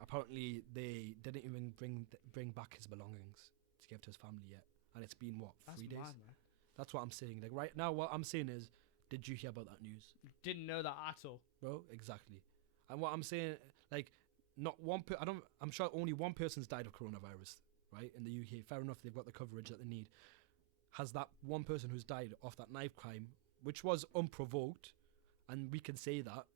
Apparently, they didn't even bring back his belongings to give to his family yet. And it's been, 3 days? Mad, man. That's what I'm saying. Like, right now, what I'm saying is, did you hear about that news? Didn't know that at all. Bro, exactly. And what I'm saying, like, not one I'm sure only one person's died of coronavirus, right, in the UK. Fair enough, they've got the coverage that they need. Has that one person who's died of that knife crime, which was unprovoked, and we can say that,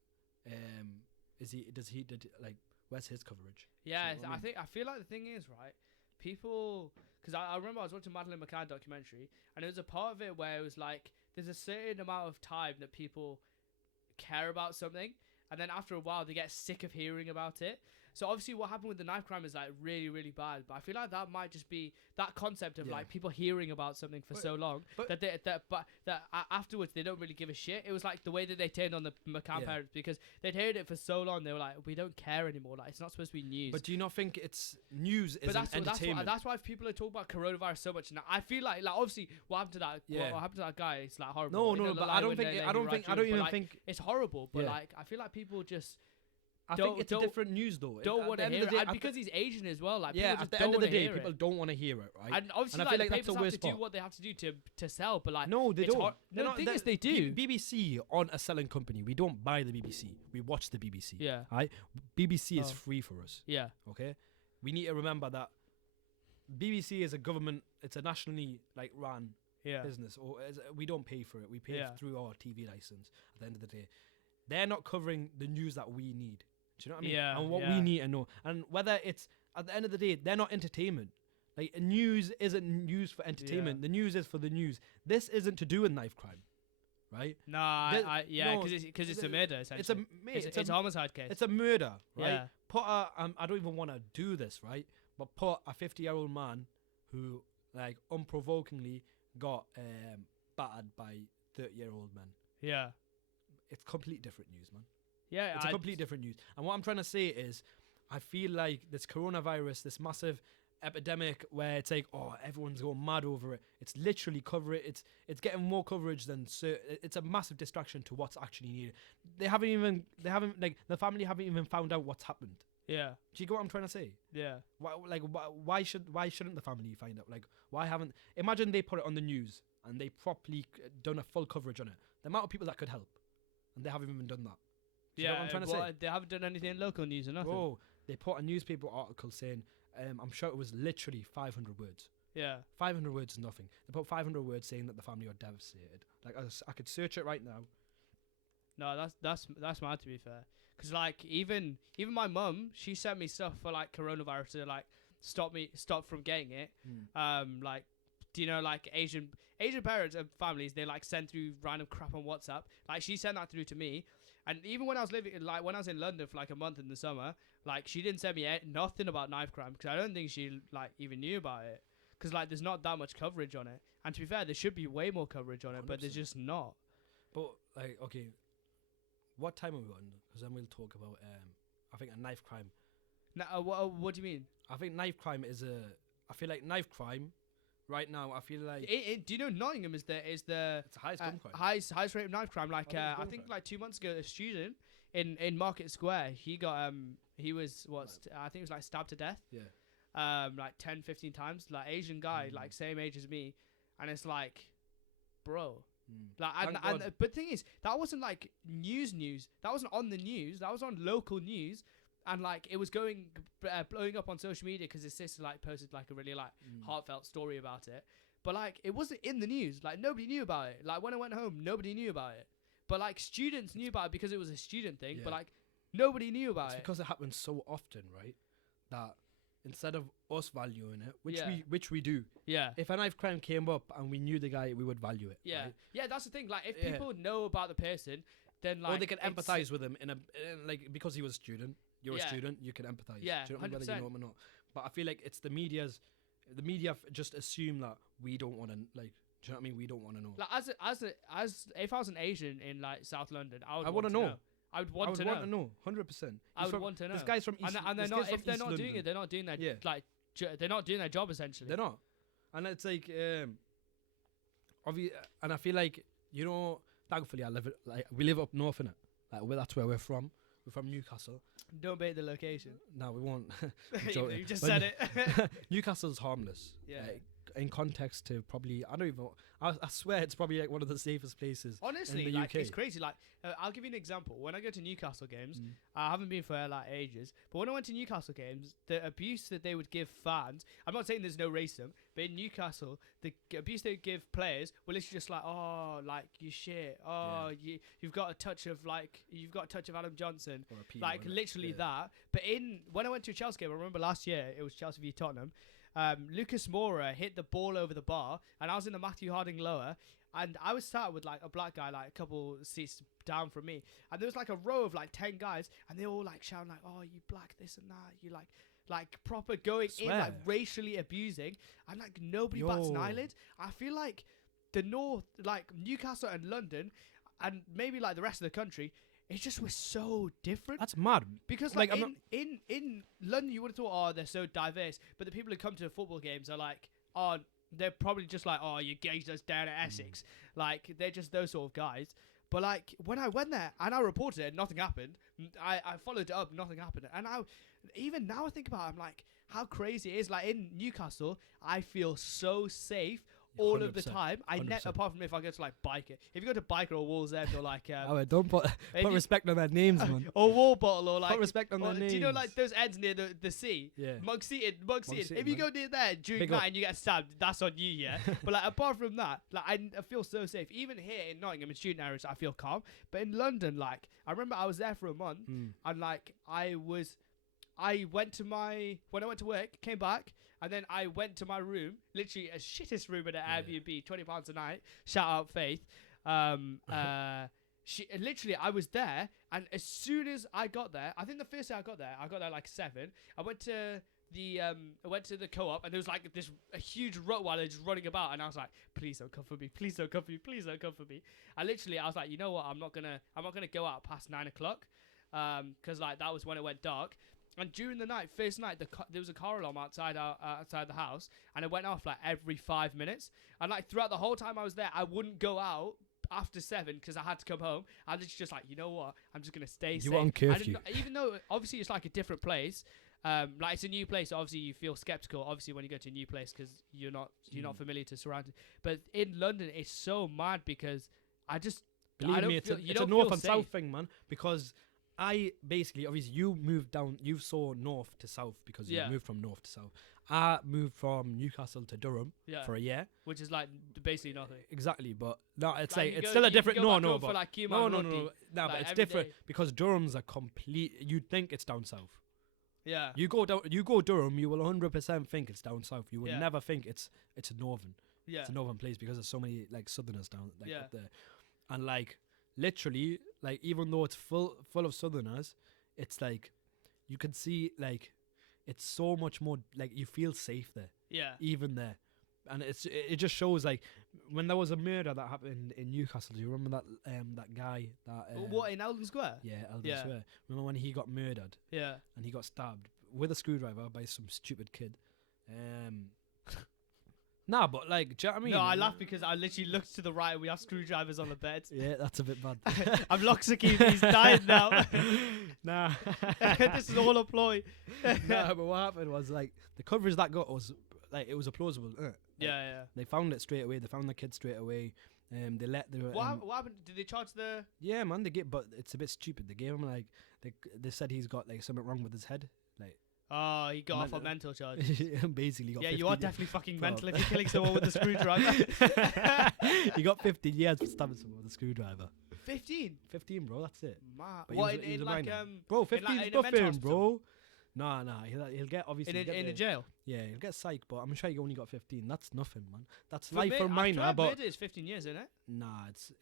where's his coverage? Yeah, I feel like the thing is, right, people, because I remember I was watching Madeleine McCann documentary, and there was a part of it where it was like, there's a certain amount of time that people care about something, and then after a while they get sick of hearing about it. So obviously what happened with the knife crime is like really, really bad. But I feel like that might just be that concept of like people hearing about something for so long that afterwards they don't really give a shit. It was like the way that they turned on the McCann parents, because they'd heard it for so long. They were like, we don't care anymore. Like, it's not supposed to be news. But do you not think it's news? But entertainment. That's why people are talking about coronavirus so much now. I feel like obviously what happened to that? What happened to that guy? It's like horrible. No. But I don't even think it's horrible. But like I feel like people just. I think it's a different news though. Don't want to hear it, and because he's Asian as well. Like, at the end of the day, people don't want to hear it, right? And obviously, and I feel like the papers have to do what they have to do to sell. But like, no, they don't. The thing is, they do. BBC aren't a selling company. We don't buy the BBC. We watch the BBC. Yeah. Right. BBC is free for us. Yeah. Okay. We need to remember that BBC is a government. It's a nationally run business. Or we don't pay for it. We pay through our TV license. At the end of the day, they're not covering the news that we need. Do you know what I mean? Yeah, and what we need to know. And whether it's, at the end of the day, they're not entertainment. Like, news isn't news for entertainment. The news is for the news. This isn't to do with knife crime, right? Because it's a murder, essentially. It's a homicide case. It's a murder, right? Yeah. I don't even want to do this, right? But put a 50-year-old man who, unprovokingly got battered by 30-year-old men. Yeah. It's completely different news, man. Yeah, it's a completely different news. And what I'm trying to say is, I feel like this coronavirus, this massive epidemic where it's like, everyone's going mad over it. It's literally it's getting more coverage than it's a massive distraction to what's actually needed. The family haven't even found out what's happened. Yeah. Do you get what I'm trying to say? Yeah. Why shouldn't the family find out? Like, why haven't? Imagine they put it on the news and they properly done a full coverage on it. The amount of people that could help, and they haven't even done that. Do you know what I'm trying to say? They haven't done anything in local news or nothing. Oh, they put a newspaper article saying, I'm sure it was literally 500 words. Yeah. 500 words is nothing. They put 500 words saying that the family are devastated. Like, I could search it right now. No, that's mad, to be fair. Because even my mum, she sent me stuff for coronavirus to stop from getting it. Do you know, Asian parents and families, they send through random crap on WhatsApp. She sent that through to me. And even when I was when I was in London for a month in the summer, she didn't send me nothing about knife crime, because I don't think she even knew about it. Because there's not that much coverage on it. And to be fair, there should be way more coverage on it, 100%. But there's just not. But okay, what time are we on? Because then we'll talk about I think a knife crime. What do you mean? I think knife crime is I feel like knife crime. Right now, I feel like. Do you know Nottingham is the it's the highest gun crime. highest rate of knife crime? I think 2 months ago, a student in Market Square, he got he was I think it was stabbed to death. Yeah. 10, 15 times. Asian guy, same age as me, and it's bro. But the thing is, that wasn't news. That wasn't on the news. That was on local news. and like it was blowing up on social media because his sister like posted like a really like heartfelt story about it. But like it wasn't in the news. Like nobody knew about it. Like when I went home, nobody knew about it. But like students knew about it because it was a student thing. But like nobody knew about it. It's because it happens so often, right? That instead of us valuing it, which we do. Yeah. If a knife crime came up and we knew the guy, we would value it. Yeah. Right? Yeah, that's the thing. Like if people know about the person, then like or they can empathize with him in like because he was a student. You're a student, you can empathize. Yeah, do you know whether you know him or not? But I feel like it's the media just assume that we don't want to like. Do you know what I mean? We don't want to know. Like as if I was an Asian in like South London, I would want to know. I would want to know. 100%. I would want to know. This guy's from East, and they're not. If they're not doing it, they're not doing their like. They're not doing their job essentially. They're not, and it's like and I feel like thankfully we live up north in it. Like that's where we're from. We're from Newcastle. Don't bait the location. No, we won't. You just said it. Newcastle's harmless. Yeah. In context to probably, I swear it's probably like one of the safest places. Honestly, in the like UK. it's crazy. Like I'll give you an example. When I go to Newcastle games, I haven't been for like ages, but when I went to Newcastle games, the abuse that they would give fans, I'm not saying there's no racism, but in Newcastle, the abuse they would give players were literally just like, oh, like you shit, oh, you've got a touch of Adam Johnson, like literally that. But when I went to a Chelsea game, I remember last year it was Chelsea v Tottenham. Lucas Moura hit the ball over the bar, and I was in the Matthew Harding lower, and I was sat with like a black guy like a couple seats down from me, and there was like a row of like 10 guys, and they all like shouting like, oh, you black this and that, you like proper going in like racially abusing, and like nobody bats an eyelid. I feel like the North, like Newcastle and London, and maybe like the rest of the country, it's just we're so different. That's mad. Because like in London, you would have thought, oh, they're so diverse, but the people who come to the football games are like, oh, they're probably just like, oh, you gauged us down at Essex. Like they're just those sort of guys. But like when I went there and I reported it, nothing happened. I followed it up, nothing happened. And even now I think about it, I'm like, how crazy it is. Like in Newcastle, I feel so safe all of the time. Apart from if I go to like Biker. If you go to Biker or Wolves End or like don't put respect on their names, man. Or Wall Bottle or like put respect on their names. Do you know like those ends near the sea? Yeah. Mug seated. If you go near there during night and you get stabbed, that's on you, yeah. But like apart from that, like I feel so safe. Even here in Nottingham in student areas, I feel calm. But in London, like I remember I was there for a month and like when I went to work, came back, and then I went to my room, literally a shittest room in an Airbnb, £20 a night. Shout out Faith. Literally, I was there, and as soon as I got there, I think the first day I got there like 7. I went to the co-op, and there was like a huge Rottweiler just running about, and I was like, please don't come for me, please don't come for me, please don't come for me. And literally, I was like, you know what, I'm not gonna go out past 9 o'clock, because like that was when it went dark. And during the night, first night, there was a car alarm outside the house, and it went off like every 5 minutes. And like throughout the whole time I was there, I wouldn't go out after 7 because I had to come home. I was just like, you know what? I'm just gonna stay safe. You were on curfew. Even though obviously it's like a different place, like it's a new place. So obviously you feel skeptical. Obviously when you go to a new place because you're not familiar to surroundings. But in London, it's so mad because believe me, it's a north and south thing, man. Because I basically, obviously, you moved down. You saw north to south because you moved from north to south. I moved from Newcastle to Durham for a year, which is like basically nothing. Exactly, but no, it's like it's still a different. No, but it's different because Durham's a complete. You'd think it's down south. Yeah. You go Durham, you will 100% think it's down south. You would never think it's northern. Yeah. It's a northern place because there's so many like southerners down up there, and like. Literally, like even though it's full of southerners, it's like you can see like it's so much more like you feel safe there. Yeah. Even there, and it just shows like when there was a murder that happened in Newcastle. Do you remember that guy that what in Eldon Square? Yeah, Eldon Square. Remember when he got murdered? Yeah. And he got stabbed with a screwdriver by some stupid kid. Nah, but like, do you know what I mean? No, I laugh because I literally looked to the right and we have screwdrivers on the bed. Yeah, that's a bit bad. I'm locked Saqif, he's dying now. Nah. This is all a ploy. Nah, but what happened was like, the coverage that got was, like, it was a plausible, Yeah. They found it straight away. They found the kid straight away. They let the What happened? Did they charge the? yeah, man. But it's a bit stupid. They gave him like they said he's got like something wrong with his head. Like Oh, he got off on mental charge. basically got. Yeah, 15 you are years. definitely fucking mental if you're killing someone with a screwdriver. He got 15 years for stabbing someone with a screwdriver. 15, 15, bro. That's it. But But what he was in a like minor. Bro, 15 is in a mental nothing, hospital? bro. Nah. He'll get obviously. in he'll get a the- jail? Yeah, he'll get psych, but I'm sure he only got 15. That's nothing, man. That's For life for a minor, but murder is 15 years, isn't it? nah, it's.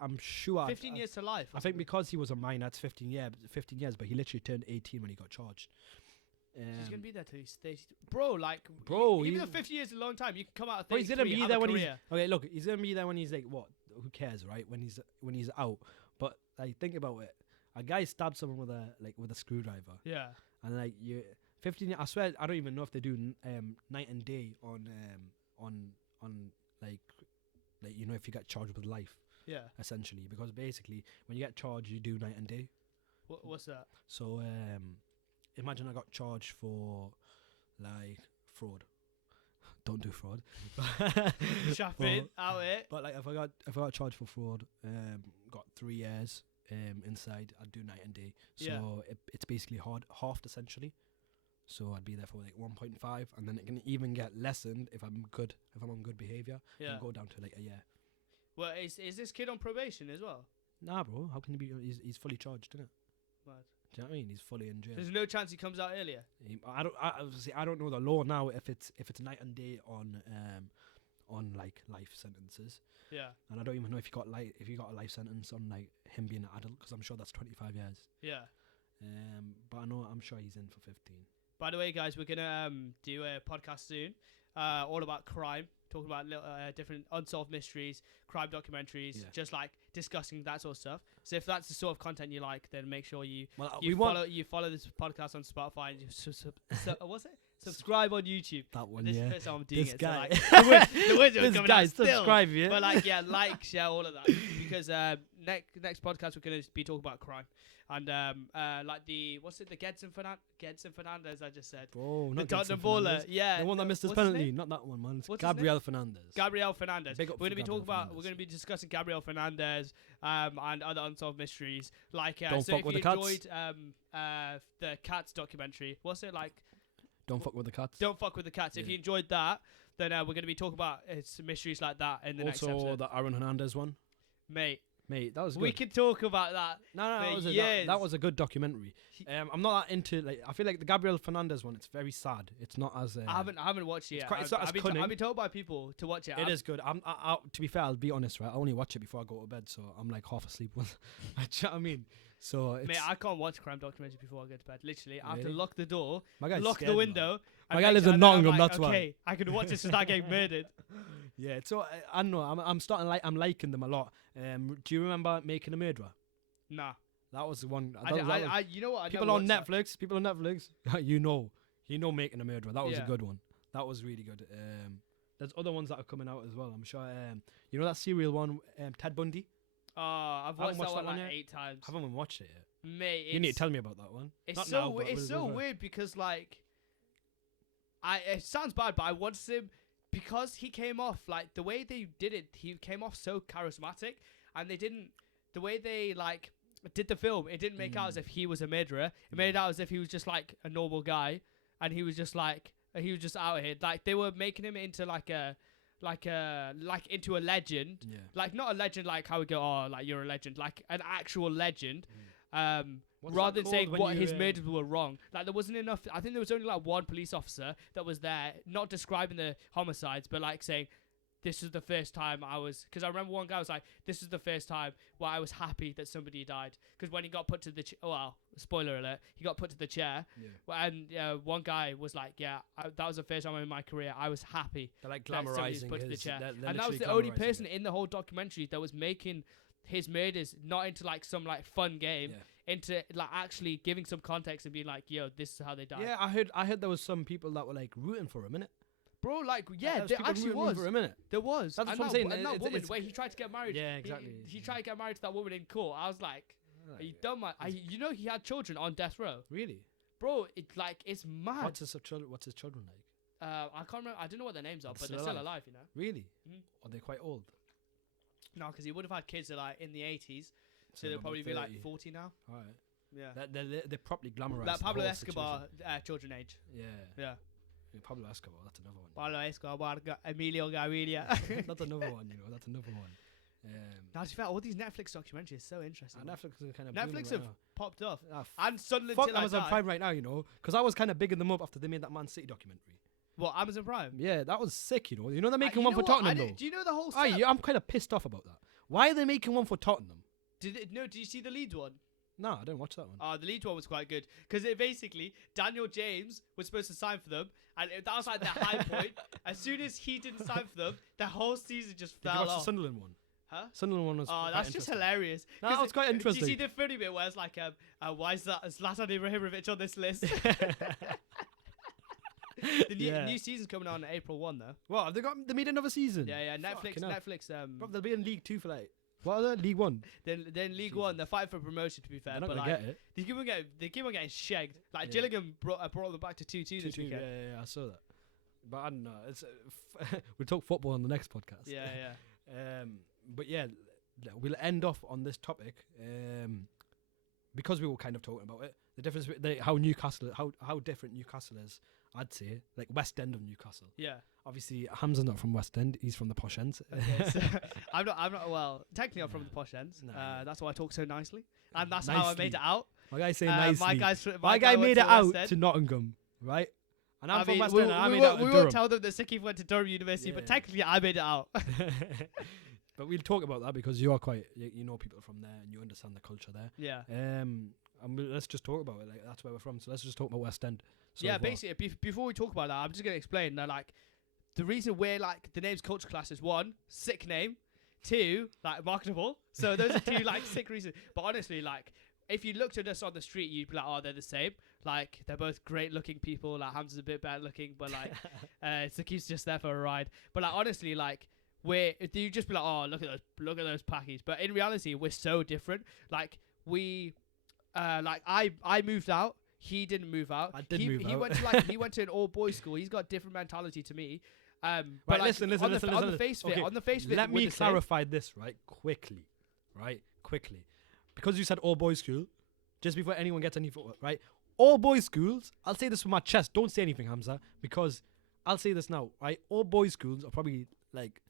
I'm sure. 15 years to life. I think because he was a minor, it's 15 years, but he literally turned 18 when he got charged. He's gonna be there till he's 30. Bro, like, Bro, even he- though 50 years is a long time, you can come out at But 33. he's gonna be have there a when he's career. okay. Look, he's gonna be there when he's like what? Who cares, right? When he's out. But like, think about it. A guy stabbed someone with a screwdriver, Yeah. and like you, 15. I swear, I don't even know if they do night and day on like you know if you get charged with life Yeah. essentially, because basically when you get charged you do night and day. What's that? So imagine I got charged for like fraud. Don't do fraud. Shopping out it. But like if I got charged for fraud, got 3 years inside, I'd do night and day. So Yeah. it's basically halved essentially. So I'd be there for like 1.5, and then it can even get lessened if I'm on good behavior. Yeah. And go down to like a year. Well, is this kid on probation as well? Nah, bro. How can he be? He's fully charged, isn't it? Mad. Do you know what I mean? He's fully in jail. There's no chance he comes out earlier. I don't know the law now if it's night and day on like life sentences, Yeah. and I don't even know if you got a life sentence on like him being an adult, because I'm sure that's 25 years. Yeah. But I'm sure he's in for 15. By the way, guys, we're gonna do a podcast soon, all about crime, talking about different unsolved mysteries, crime documentaries, Yeah. just like discussing that sort of stuff. So if that's the sort of content you like, then make sure you follow this podcast on Spotify and what's it? Subscribe on YouTube. That one, This is yeah. the first time I'm doing This it. guy. So like, the words are This coming guy, out still. subscribe, yeah. But like, yeah, like, share, all of that. Because next podcast we're gonna be talking about crime and like the Gedson Fernandez I just said. Bro, The not Tottenham Gedson baller, Fernandez. yeah. The one that missed his what's his penalty, name? not that one, man. It's What's his name? Gabriel Fernandez. Gabriel Fernandez. Big up We're gonna for be talking Gabriel about. Fernandez. We're gonna be discussing Gabriel Fernandez and other unsolved mysteries. Like, Don't so fuck if with you the cats. enjoyed the Cats documentary, what's it like? Don't fuck with the cats. Don't fuck with the cats. If Yeah. you enjoyed that, then we're gonna be talking about mysteries like that in the next Also, episode. the Aaron Hernandez one. Mate, That was good. we could talk about that. No, for that was a good documentary. I'm not that into like. I feel like the Gabriel Fernandez one. It's very sad. It's not as. I haven't watched it yet. it's not as cunning. I've been told by people to watch it. It is good. To be fair, I'll be honest, right? I only watch it before I go to bed, so I'm like half asleep. Do you know what I mean? So it's, Mate, I can't watch crime documentaries before I go to bed. Literally, I have to Really? lock the door, my guy's lock scared, the man. window. My and guy make lives sure in that I'm Nottingham, like, that's why. okay, I can watch this without getting murdered. Yeah, so I know. I'm starting I'm liking them a lot. Do you remember Making a Murderer? Nah, That was the one. you know what? I People never on watched that. Netflix. People on Netflix. you know Making a Murderer. That was a Yeah. good one. That was really good. There's other ones that are coming out as well. I'm sure. You know that serial one, Ted Bundy. Oh, I've Haven't watched that one watched that one like yet? 8 times. Haven't even watched it yet. Mate, You need to tell me about that one. It's Not so now, but it's so weird because like, it sounds bad, but I wanted him because he came off like the way they did it. He came off so charismatic, and they didn't the way they like did the film. It didn't make out as if he was a murderer. It made out as if he was just like a normal guy, and he was just out here. Like they were making him into into a legend. Yeah. Like not a legend like how we go, oh, like you're a legend, like an actual legend. What's Rather that than saying called when what you, his murders were wrong. Like there wasn't enough. I think there was only like one police officer that was there, not describing the homicides, but like saying, this is the first time I was, because I remember one guy was like, this is the first time where I was happy that somebody died. Because when he got put to the, spoiler alert, he got put to the chair. Yeah. And one guy was like, yeah, that was the first time in my career I was happy. They're like that somebody was glamorizing put to the his. chair. They're And that was the literally only glamorising person it. in the whole documentary that was making his murders not into like some like fun game, into like actually giving some context and being like, yo, this is how they died. Yeah, I heard there was some people that were like rooting for him, innit? Bro, like, There yeah, was there people actually rooting was. for him, innit? There was. That's And what I'm that- saying. And that It's- woman, it's- where he tried to get married. Yeah, exactly. He tried to get married to that woman in court. I was like, are you dumb, man? You know he had children on death row. Really? Bro, it's mad. What's his children like? I can't remember. I don't know what their names are, but Still they're still alive? alive, you know. Really? Mhm. Are they quite old? No, because he would have had kids that are like in the 80s, so they'll about probably be like 30. 40 now. All right. Yeah. They're properly glamorized. Like the Pablo whole Escobar, situation. children age. Yeah. Yeah. Pablo Escobar. That's another one. Pablo Escobar, Emilio Gaviria. That's another one. That's another one. Now, to be fair, all these Netflix documentaries so interesting. Netflix is kind of Netflix have popped off. Ah, And Sunderland fuck till I Amazon die. Prime right now, because I was kind of bigging them up after they made that Man City documentary. What, Amazon Prime? Yeah, that was sick. They're making You one know for what? Tottenham though. Do you know the whole? I'm kind of pissed off about that. Why are they making one for Tottenham? Did you see the Leeds one? No, I didn't watch that one. The Leeds one was quite good because it basically Daniel James was supposed to sign for them, and that was like the high point. As soon as he didn't sign for them, the whole season just Did you fell watch the off. Sunderland one? Huh? Sunderland one was. Oh, quite that's just interesting. hilarious. No, that was quite interesting. Did you see the funny bit where it's like, why is that Zlatan Ibrahimovic on this list? The new season's coming on April 1 though. What have they made another season? Yeah, Fucking hell. Netflix. Bro, they'll be in League 2 for like. What are they? League 1. Then League Jesus. 1, they're fighting for promotion. To be fair, They're not but gonna like get it. they keep on getting shagged. Like Yeah. Gillingham brought them back to 2-2 this 2-2, weekend. yeah, I saw that. But I don't know. It's we'll talk football on the next podcast. Yeah. But yeah, we'll end off on this topic because we were kind of talking about it. The difference, how different Newcastle is. I'd say like West End of Newcastle. Yeah. Obviously, Hamza's not from West End. He's from the posh ends. Okay, so I'm not. Well, technically, I'm from the posh ends. No, That's why I talk so nicely, and that's how I made it out. My guy saying nicely. My guy went made to it out West End. to Nottingham, right? And I'm from West we, End. And I we made it won't- out we to won't Durham. tell them that Saqif went to Durham University, but Yeah. technically, I made it out. But we'll talk about that because you are quite, you know people from there and you understand the culture there. Yeah. And let's just talk about it. Like that's where we're from. So let's just talk about West End. So Yeah, far. basically, before we talk about that, I'm just gonna explain that like the reason we're like the name's culture class is one, sick name, two, like marketable. So those are two like sick reasons. But honestly, like if you looked at us on the street, you'd be like, oh, they're the same. Like they're both great looking people. Like Hamza's a bit better looking, but like Saqif's just there for a ride. But like honestly, like you just be like, oh, look at those packies. But in reality, we're so different. Like we, like I moved out. He didn't move out. I did move he out. he went to an all boys school. He's got different mentality to me. But Right, like, listen. On the face of it, on the face of it, Let we're me the same. clarify this quickly. Because you said all boys school, just before anyone gets any football, right? All boys schools, I'll say this with my chest, don't say anything, Hamza, because I'll say this now, right? All boys schools are probably like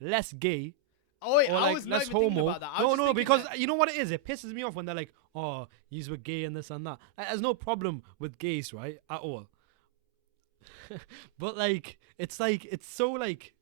less gay. Oh wait, or I like was less not even thinking homo. about that. I was just No, thinking because that- you know what it is? It pisses me off when they're like, oh, yous were gay and this and that. Like, there's no problem with gays, right? At all. But like, it's so like,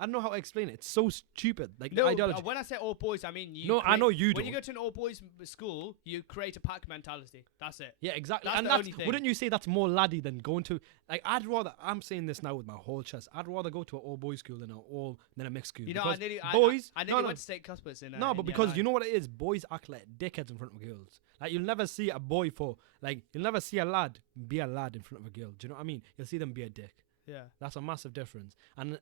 I don't know how to explain it. It's so stupid. Like the No, ideology. when I say all boys, I mean you. No, I know you When you don't. go to an all boys school, you create a pack mentality. That's it. Yeah, exactly. That's And the that's, only thing. wouldn't you say that's more laddie than going to like? I'm saying this now with my whole chest. I'd rather go to an all boys school than a mixed school. You know, because I boys. nearly went to St. Cuthbert's in. No, but in because year you nine. know what it is, boys act like dickheads in front of girls. Like you'll never see a boy you'll never see a lad be a lad in front of a girl. Do you know what I mean? You'll see them be a dick. Yeah. That's a massive difference. And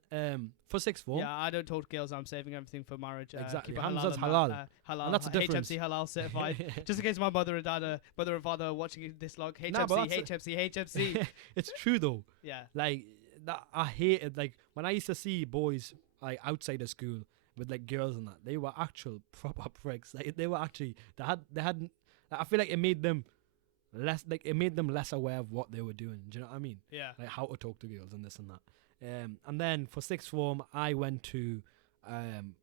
for sixth form, Yeah, I don't talk to girls. I'm saving everything for marriage. Exactly. Keep it Hamza's and halal. halal. And that's the difference. HMC halal certified. Just in case my mother and father are watching this log. Nah, but HMC. it's true though. Yeah. Like that, I hated like when I used to see boys like outside of school with like girls and that. They were actual proper pricks. Like they were actually they had. Like, I feel like it made them less aware of what they were doing. Do you know what I mean? Yeah. Like how to talk to girls and this and that. And then for sixth form, I went to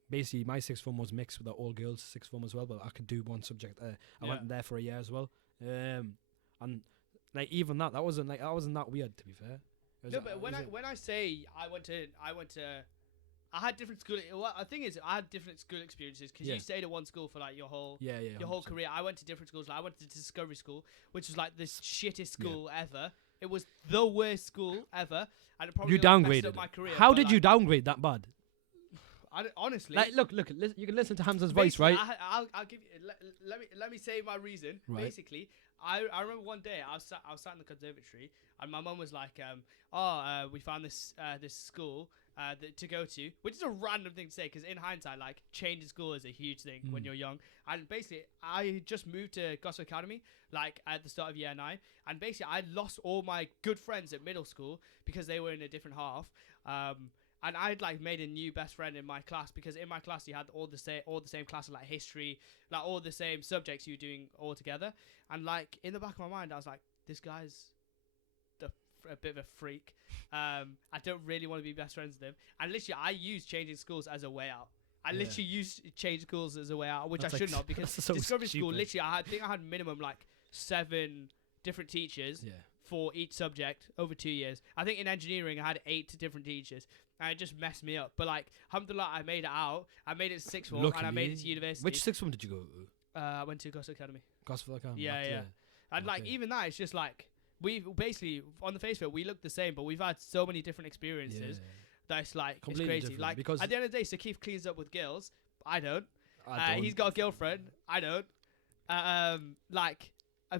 basically my sixth form was mixed with the all girls sixth form as well, but I could do one subject. I went there for a year as well. And like even that wasn't that weird, to be fair. No, but when I say I went to I had different school. Well, the thing is, I had different school experiences because you stayed at one school for like your whole your whole 100%. career. I went to different schools. Like, I went to Discovery School, which was like the shittest school ever. It was the worst school ever, and it probably You like, messed downgraded up my it. career. How but, did like, you downgrade that bad? honestly, Like, look, you can listen to Hamza's voice, basically, right? I'll give you. Let me say my reason. Right. Basically, I remember one day I was sat in the conservatory and my mum was like, we found this school to go to, which is a random thing to say because in hindsight, like changing school is a huge thing when you're young. And basically, I just moved to Gospel Academy like at the start of year 9, and basically I lost all my good friends at middle school because they were in a different half. And I'd like made a new best friend in my class because in my class you had all the same classes like history, like all the same subjects you were doing all together. And like in the back of my mind, I was like, this guy's a bit of a freak. I don't really want to be best friends with him. And literally, I used changing schools as a way out. I literally used changing schools as a way out, which I shouldn't have because so Discovery School, stupid. literally, I think I had minimum like 7 different teachers for each subject over 2 years. I think in engineering, I had 8 different teachers. And it just messed me up. But like, alhamdulillah, I made it out. I made it to 6th form and I made it to university. Which 6th form did you go to? I went to Gospel Academy. Gospel Academy. Yeah. And like, even that, it's just like, we basically, on the face of it, we look the same, but we've had so many different experiences that it's like, completely it's crazy. Like, because at the end of the day, Saqif cleans up with girls. I don't. I don't. He's got a girlfriend. I don't. Like,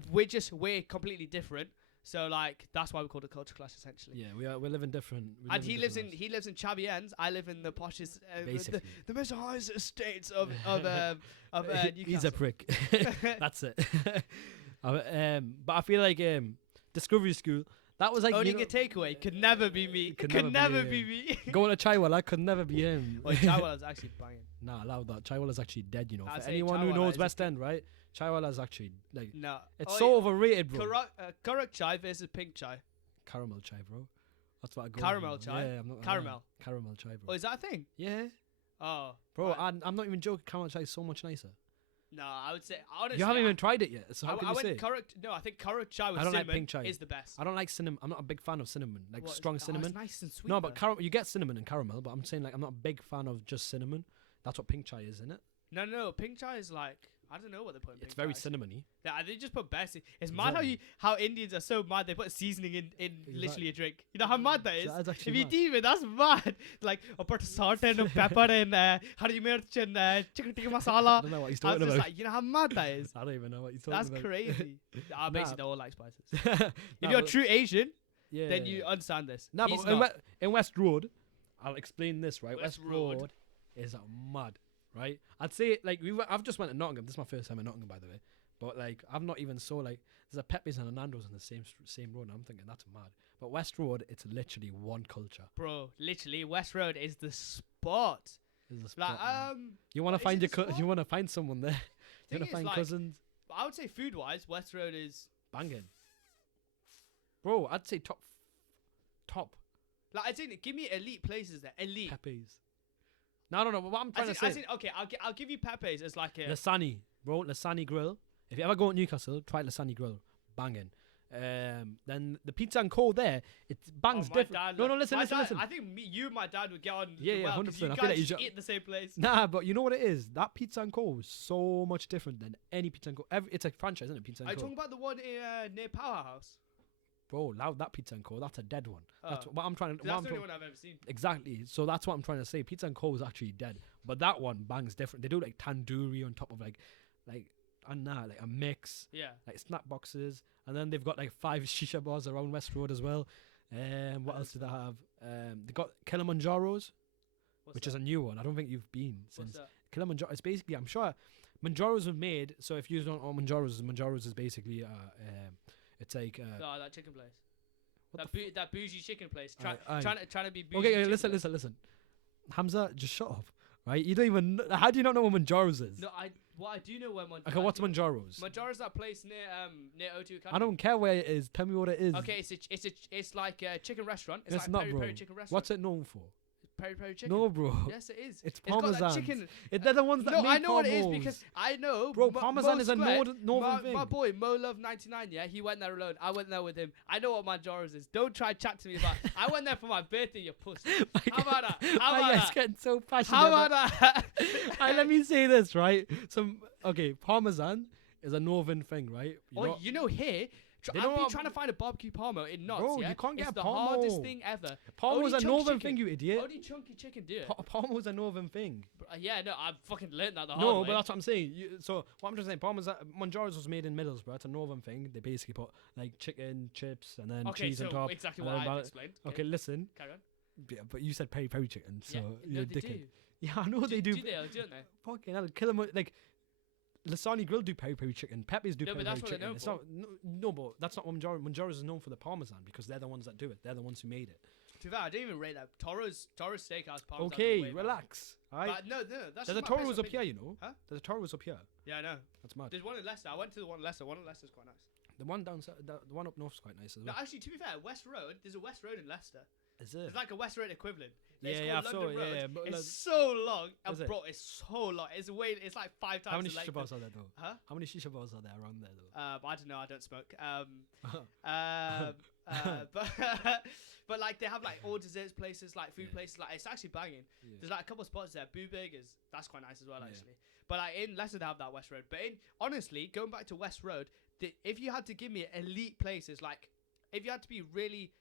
we're completely different. So like that's why we call it a culture clash essentially. Yeah, we're living different. And he lives in Chavy Ends. I live in the poshest, the most highest estates of Newcastle. He's a prick. That's it. But I feel like Discovery School. That was like owning a takeaway could never be me. Could never be me. Going to Chaiwala could never be him. Well, Chaiwala's actually banging. Nah, allow that. Chaiwala's actually dead. You know, I'd for say anyone who Chaiwala knows is West End, right? Chaiwala's actually like no. It's so overrated, bro. Karak chai versus pink chai. Caramel chai, bro. That's what I go. Caramel chai. Yeah, I'm not. Caramel. Caramel chai, bro. Oh, is that a thing? Yeah. Oh, bro, right. I'm not even joking. Caramel chai is so much nicer. No, I would say honestly. You haven't even tried it yet. So how can you say? I think Karak chai with I don't cinnamon like pink chai. is the best. I don't like cinnamon. I'm not a big fan of cinnamon, like strong cinnamon. It's nice and sweet. No, but you get cinnamon and caramel, but I'm saying like I'm not a big fan of just cinnamon. That's what pink chai is, isn't it? No. Pink chai is like I don't know what they put in pink It's very chai. cinnamony. Yeah, they just put best. It's mad how Indians are so mad they put seasoning in literally a drink. You know how mad that is? That's If actually you mad. deep it, that's mad. Like I put salt and pepper and hari mirch and chicken tikka I masala. don't know what he's I was talking just about. like, you know how mad that is? I don't even know what he's talking That's about. crazy. Basically, they all like spices. Nah, If you're but- true Asian, yeah, then you understand this. Nah, He's but not. in West Road, I'll explain this, right? West West Road. Road is mad, right? I'd say like I've just went to Nottingham. This is my first time in Nottingham, by the way. But like I've not even saw like there's a Pepe's and a Nando's on the same road. And I'm thinking that's mad. But West Road, it's literally one culture. Bro, literally, West Road is the spot. Is the Like, spot, man. You want to is find it the spot? you want to find someone there. You Thing want is, to find like, cousins. I would say food-wise, West Road is Banging. Bro, I'd say top. like. I think give me elite places there. Elite. Pepe's. No. What I'm trying to say. Okay, I'll give you Pepe's as like a. Lasani, bro. Lasani Grill. If you ever go to Newcastle, try Lasani Grill. Banging. Then the Pizza and Co there, it bangs my different. dad, No, listen. I think you and my dad would get on. Yeah, well, 100%. You I guys feel like you just should- eat at the same place. Nah, but you know what it is? That Pizza and Co is so much different than any Pizza and Co. It's a franchise, isn't it? Pizza Are and you Co. talking about the one near Powerhouse? Bro, loud that Pizza and Co. That's a dead one. That's Oh. what I'm trying to. That's the only one I've ever seen. Exactly. So that's what I'm trying to say. Pizza and Co is actually dead, but that one bangs different. They do like tandoori on top of like a mix. Yeah. Like snack boxes, and then they've got like 5 shisha bars around West Road as well. What else do they have? They got Kilimanjaros, which is a new one. I don't think you've been since Kilimanjaro. It's basically, I'm sure, Manjaros were made. So if you don't know Manjaros is basically it's like that chicken place. That bougie chicken place. Aye. Trying to be bougie. okay. chicken place. Listen. Hamza, just shut up. Right? You don't even. How do you not know what Manjaros is? No, I do know where Manjaros. Okay, what's Manjaros? Manjaros that place near O2 Academy. I don't care where it is. Tell me what it is. Okay, it's like a chicken restaurant. It's It's like not, peri bro. peri chicken restaurant. What's it known for? Peri peri chicken? No, bro. Yes, it is. It's got that parmesan. chicken. They're the ones that No, make I know what it is parmos. because I know. Bro, parmesan Mo is a Square, northern thing. My boy Mo Love 99. Yeah, he went there alone. I went there with him. I know what Manjaros is. Don't try chat to me about. I went there for my birthday. You pussy. How about that? How about It's that? getting so passionate. How about that? Alright, let me say this, right? Parmesan is a northern thing, right? You know here. They I've don't been have- trying to find a barbecue parmo in Knots. Bro, yeah? you can't get it's a the hardest parmo. thing ever. Parmo Only is a chunky northern chicken. thing, you idiot. Only chunky chicken do it. Parmo is a northern thing. Yeah, no, I've fucking learned that the hard No, way. but that's what I'm saying. So what I'm just saying, Parmesan, Manjaros was made in Middlesbrough. It's a northern thing. They basically put like chicken, chips, and then okay, cheese so on top. exactly and what then I've val- explained. Okay, listen. Carry on. Yeah, but you said peri peri chicken, so yeah, you're no, a they dickhead. do. Yeah, I know they do. Do they? Don't they? Fucking hell, kill 'em. Like, Lasagna Grill do peri peri chicken. Pepe's do No, peri but peri that's what they're chicken. known It's for. not no, but that's not what Mangiaro's is known for. The Parmesan, because they're the ones that do it. They're the ones who made it. To be fair, I didn't even rate that. Toro's Steakhouse. Parmesan Okay, way better. relax. Alright. But no, that's There's a just my Toro's personal up here, opinion. you know. Huh? There's a Toro's up here. Yeah, I know. That's mad. There's one in Leicester. I went to the one in Leicester. One in Leicester's quite nice. The one down, the one up north's quite nice as No, well. actually, to be fair, West Road. There's a West Road in Leicester. Is it? It's like a West Road equivalent. Yeah, It's yeah, I've called saw London it. Road. Yeah, but It's so long, Is it? bro. It's so long. It's like 5 times how many the shisha length. bars are there though? Huh? How many shisha bars are there around there though? I don't know. I don't smoke. But like they have like all desserts places, like food places. Like it's actually banging. Yeah. There's like a couple of spots there. Boo Burgers. That's quite nice as well, Yeah. actually. But like in Leicester, they have that West Road. But honestly, going back to West Road, if you had to give me elite places, like if you had to be really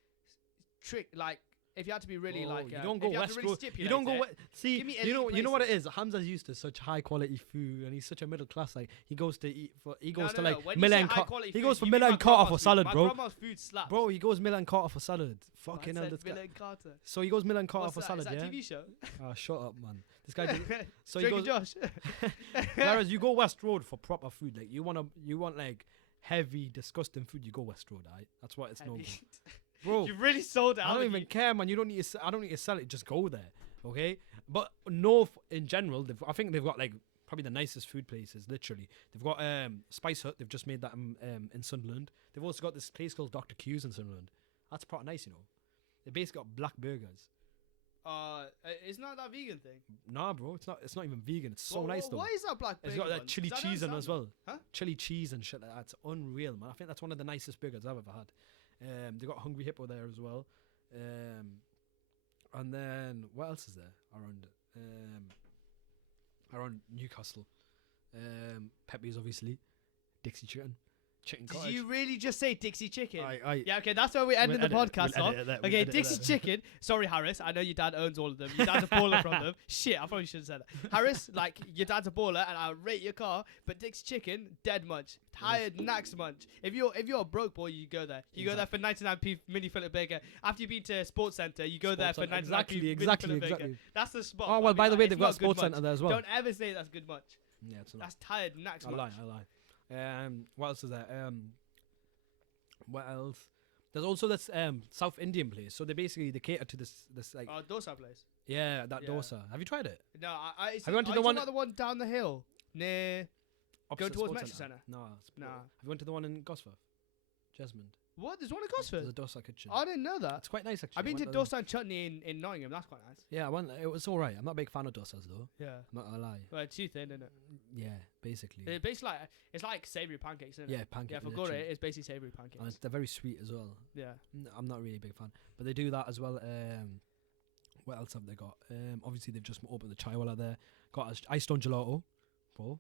if you had to be really Oh, like, you don't go if you had to West really Road. You stipulate don't go. it, See, give me you know elite what it places. is. Hamza's used to such high quality food, and he's such a middle class. Like he goes to eat for. He goes to like When you Miller say and high quality he food, goes for you Miller mean and my Carter grandma's for salad, food. bro. My grandma's food slaps. Bro, he goes Miller and Carter for salad. I Fucking hell, said this guy. Miller and Carter. So he goes Miller and Carter What's for that? salad, Is that yeah. a TV show? Ah, shut up, man. This guy. So he Drake and goes. Josh. Whereas you go West Road for proper food, like you want like heavy, disgusting food. You go West Road, right? That's what it's known for, bro. You really sold it. I don't even care, man. You don't need to. I don't need to sell it. Just go there, okay? But North in general, I think they've got like probably the nicest food places. Literally, they've got Spice Hut. They've just made that in Sunderland. They've also got this place called Dr. Q's in Sunderland. That's pretty nice, you know. They basically got black burgers. It's not that vegan thing. Nah, bro, it's not. It's not even vegan. It's so nice though. Why is that black burger? It's got that one? chili 'Cause I don't cheese in as well. Huh? Chili cheese and shit like that. It's unreal, man. I think that's one of the nicest burgers I've ever had. They got Hungry Hippo there as well. And then what else is there around Newcastle? Pepe's obviously, Dixie Chicken Did Cottage. you really just say Dixie Chicken? I Yeah, okay, that's where we ended the podcast off. We'll Okay, edit Dixie that. Chicken. Sorry, Harris. I know your dad owns all of them. Your dad's a baller from them. Shit, I probably should have said that. Harris, like, your dad's a baller, and I rate your car. But Dixie Chicken, dead munch, tired nax munch. If you're a broke boy, you go there. You go there for 99p mini fillet burger. After you've been to Sports Centre, you go there for 99p mini fillet burger. That's the spot. Oh I well, mean, by the like, way, it's they've not got good Sports munch. Centre there as well. Don't ever say that's good munch. Yeah, it's not. That's tired nax I munch. lie. What else is there? What else? There's also this South Indian place. So they cater to this like Oh, dosa place. that Yeah. dosa. Have you tried it? No, Have you went to the one- About the one down the hill near? Opposite towards Sports Metro Centre? No. Nah. Have you went to the one in Gosforth? Jesmond. What? There's one in There's Gosford. a dosa kitchen. I didn't know that. It's quite nice actually. I've been I to went there. dosa and chutney in Nottingham. That's quite nice. Yeah, I went. It was alright. I'm not a big fan of dosas though. Yeah. I'm not gonna lie. Well, it's too thin, isn't it? Yeah, basically. It's basically it's like savoury pancakes, isn't it? Yeah, pancakes. Yeah, for good, it's basically savoury pancakes. they're very sweet as well. Yeah. I'm not really a big fan, but they do that as well. What else have they got? Obviously they've just opened the Chaiwala there. Got Ice Stone Gelato, bro.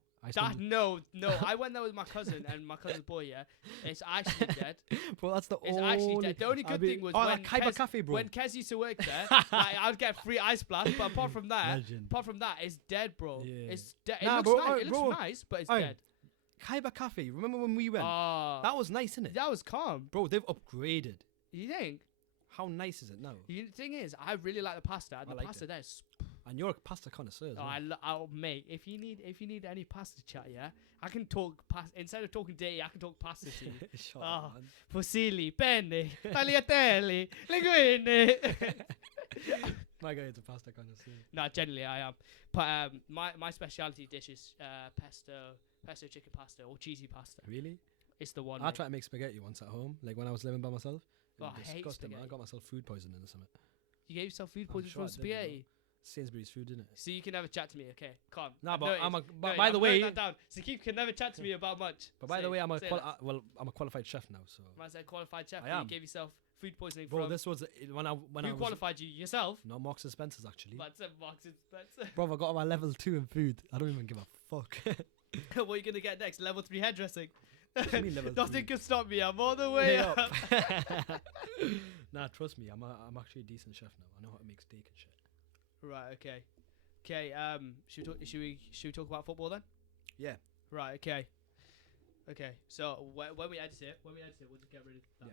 No. I went there with my cousin and my cousin's boy. Yeah, it's actually dead. Bro, that's the It's actually dead. The only good thing was when like Kaiba Cafe, bro. when Kez used to work there, like, I'd get free ice blast. But apart from that, Legend. it's dead, bro. Yeah. It's dead. Nah, It bro, looks nice. It bro. looks nice, but it's Oi. dead. Kaiba Cafe. Remember when we went? That was nice, innit? That was calm. Bro, they've upgraded. You think? How nice is it now? The thing is, I really like the pasta. And I the liked pasta it. there is. And you're a pasta connoisseur as well. Oh, mate, if you need any pasta chat, yeah, I can talk instead of talking dirty, I can talk pasta to you. Shut Oh. up, man. Fusilli, penne, tagliatelle, linguine. My guy is a pasta connoisseur. No, generally I am. But my specialty dish is pesto chicken pasta or cheesy pasta. Really? It's the one. I mate. tried to make spaghetti once at home, like when I was living by myself. It Oh, was I hate disgusting, man. I spaghetti. got myself food poisoning or something. You gave yourself food I'm poisoning sure from I did, you know. spaghetti. Sainsbury's food, innit? So you can never chat to me, okay? Calm. Nah, I've but noticed. by the way, that down. Saqif can never chat to me about much. but by the way, I'm a say that. I'm a qualified chef now, so. I said qualified chef. I and am. You gave yourself food poisoning Bro, from. this was when I Who was qualified you? Yourself? no Marks and Spencers actually. But Marks and Spencer. Bro, I got my level 2 in food. I don't even give a fuck. What are you gonna get next? Level 3 hairdressing. What do you mean level Nothing 3? can stop me. I'm all the way up. Nah, trust me, I'm actually a decent chef now. I know how to make steak and shit. Right. Okay. Okay. Should we talk about football then? Yeah. Right. Okay. Okay. So when we edit it, we'll just get rid of that. Yeah.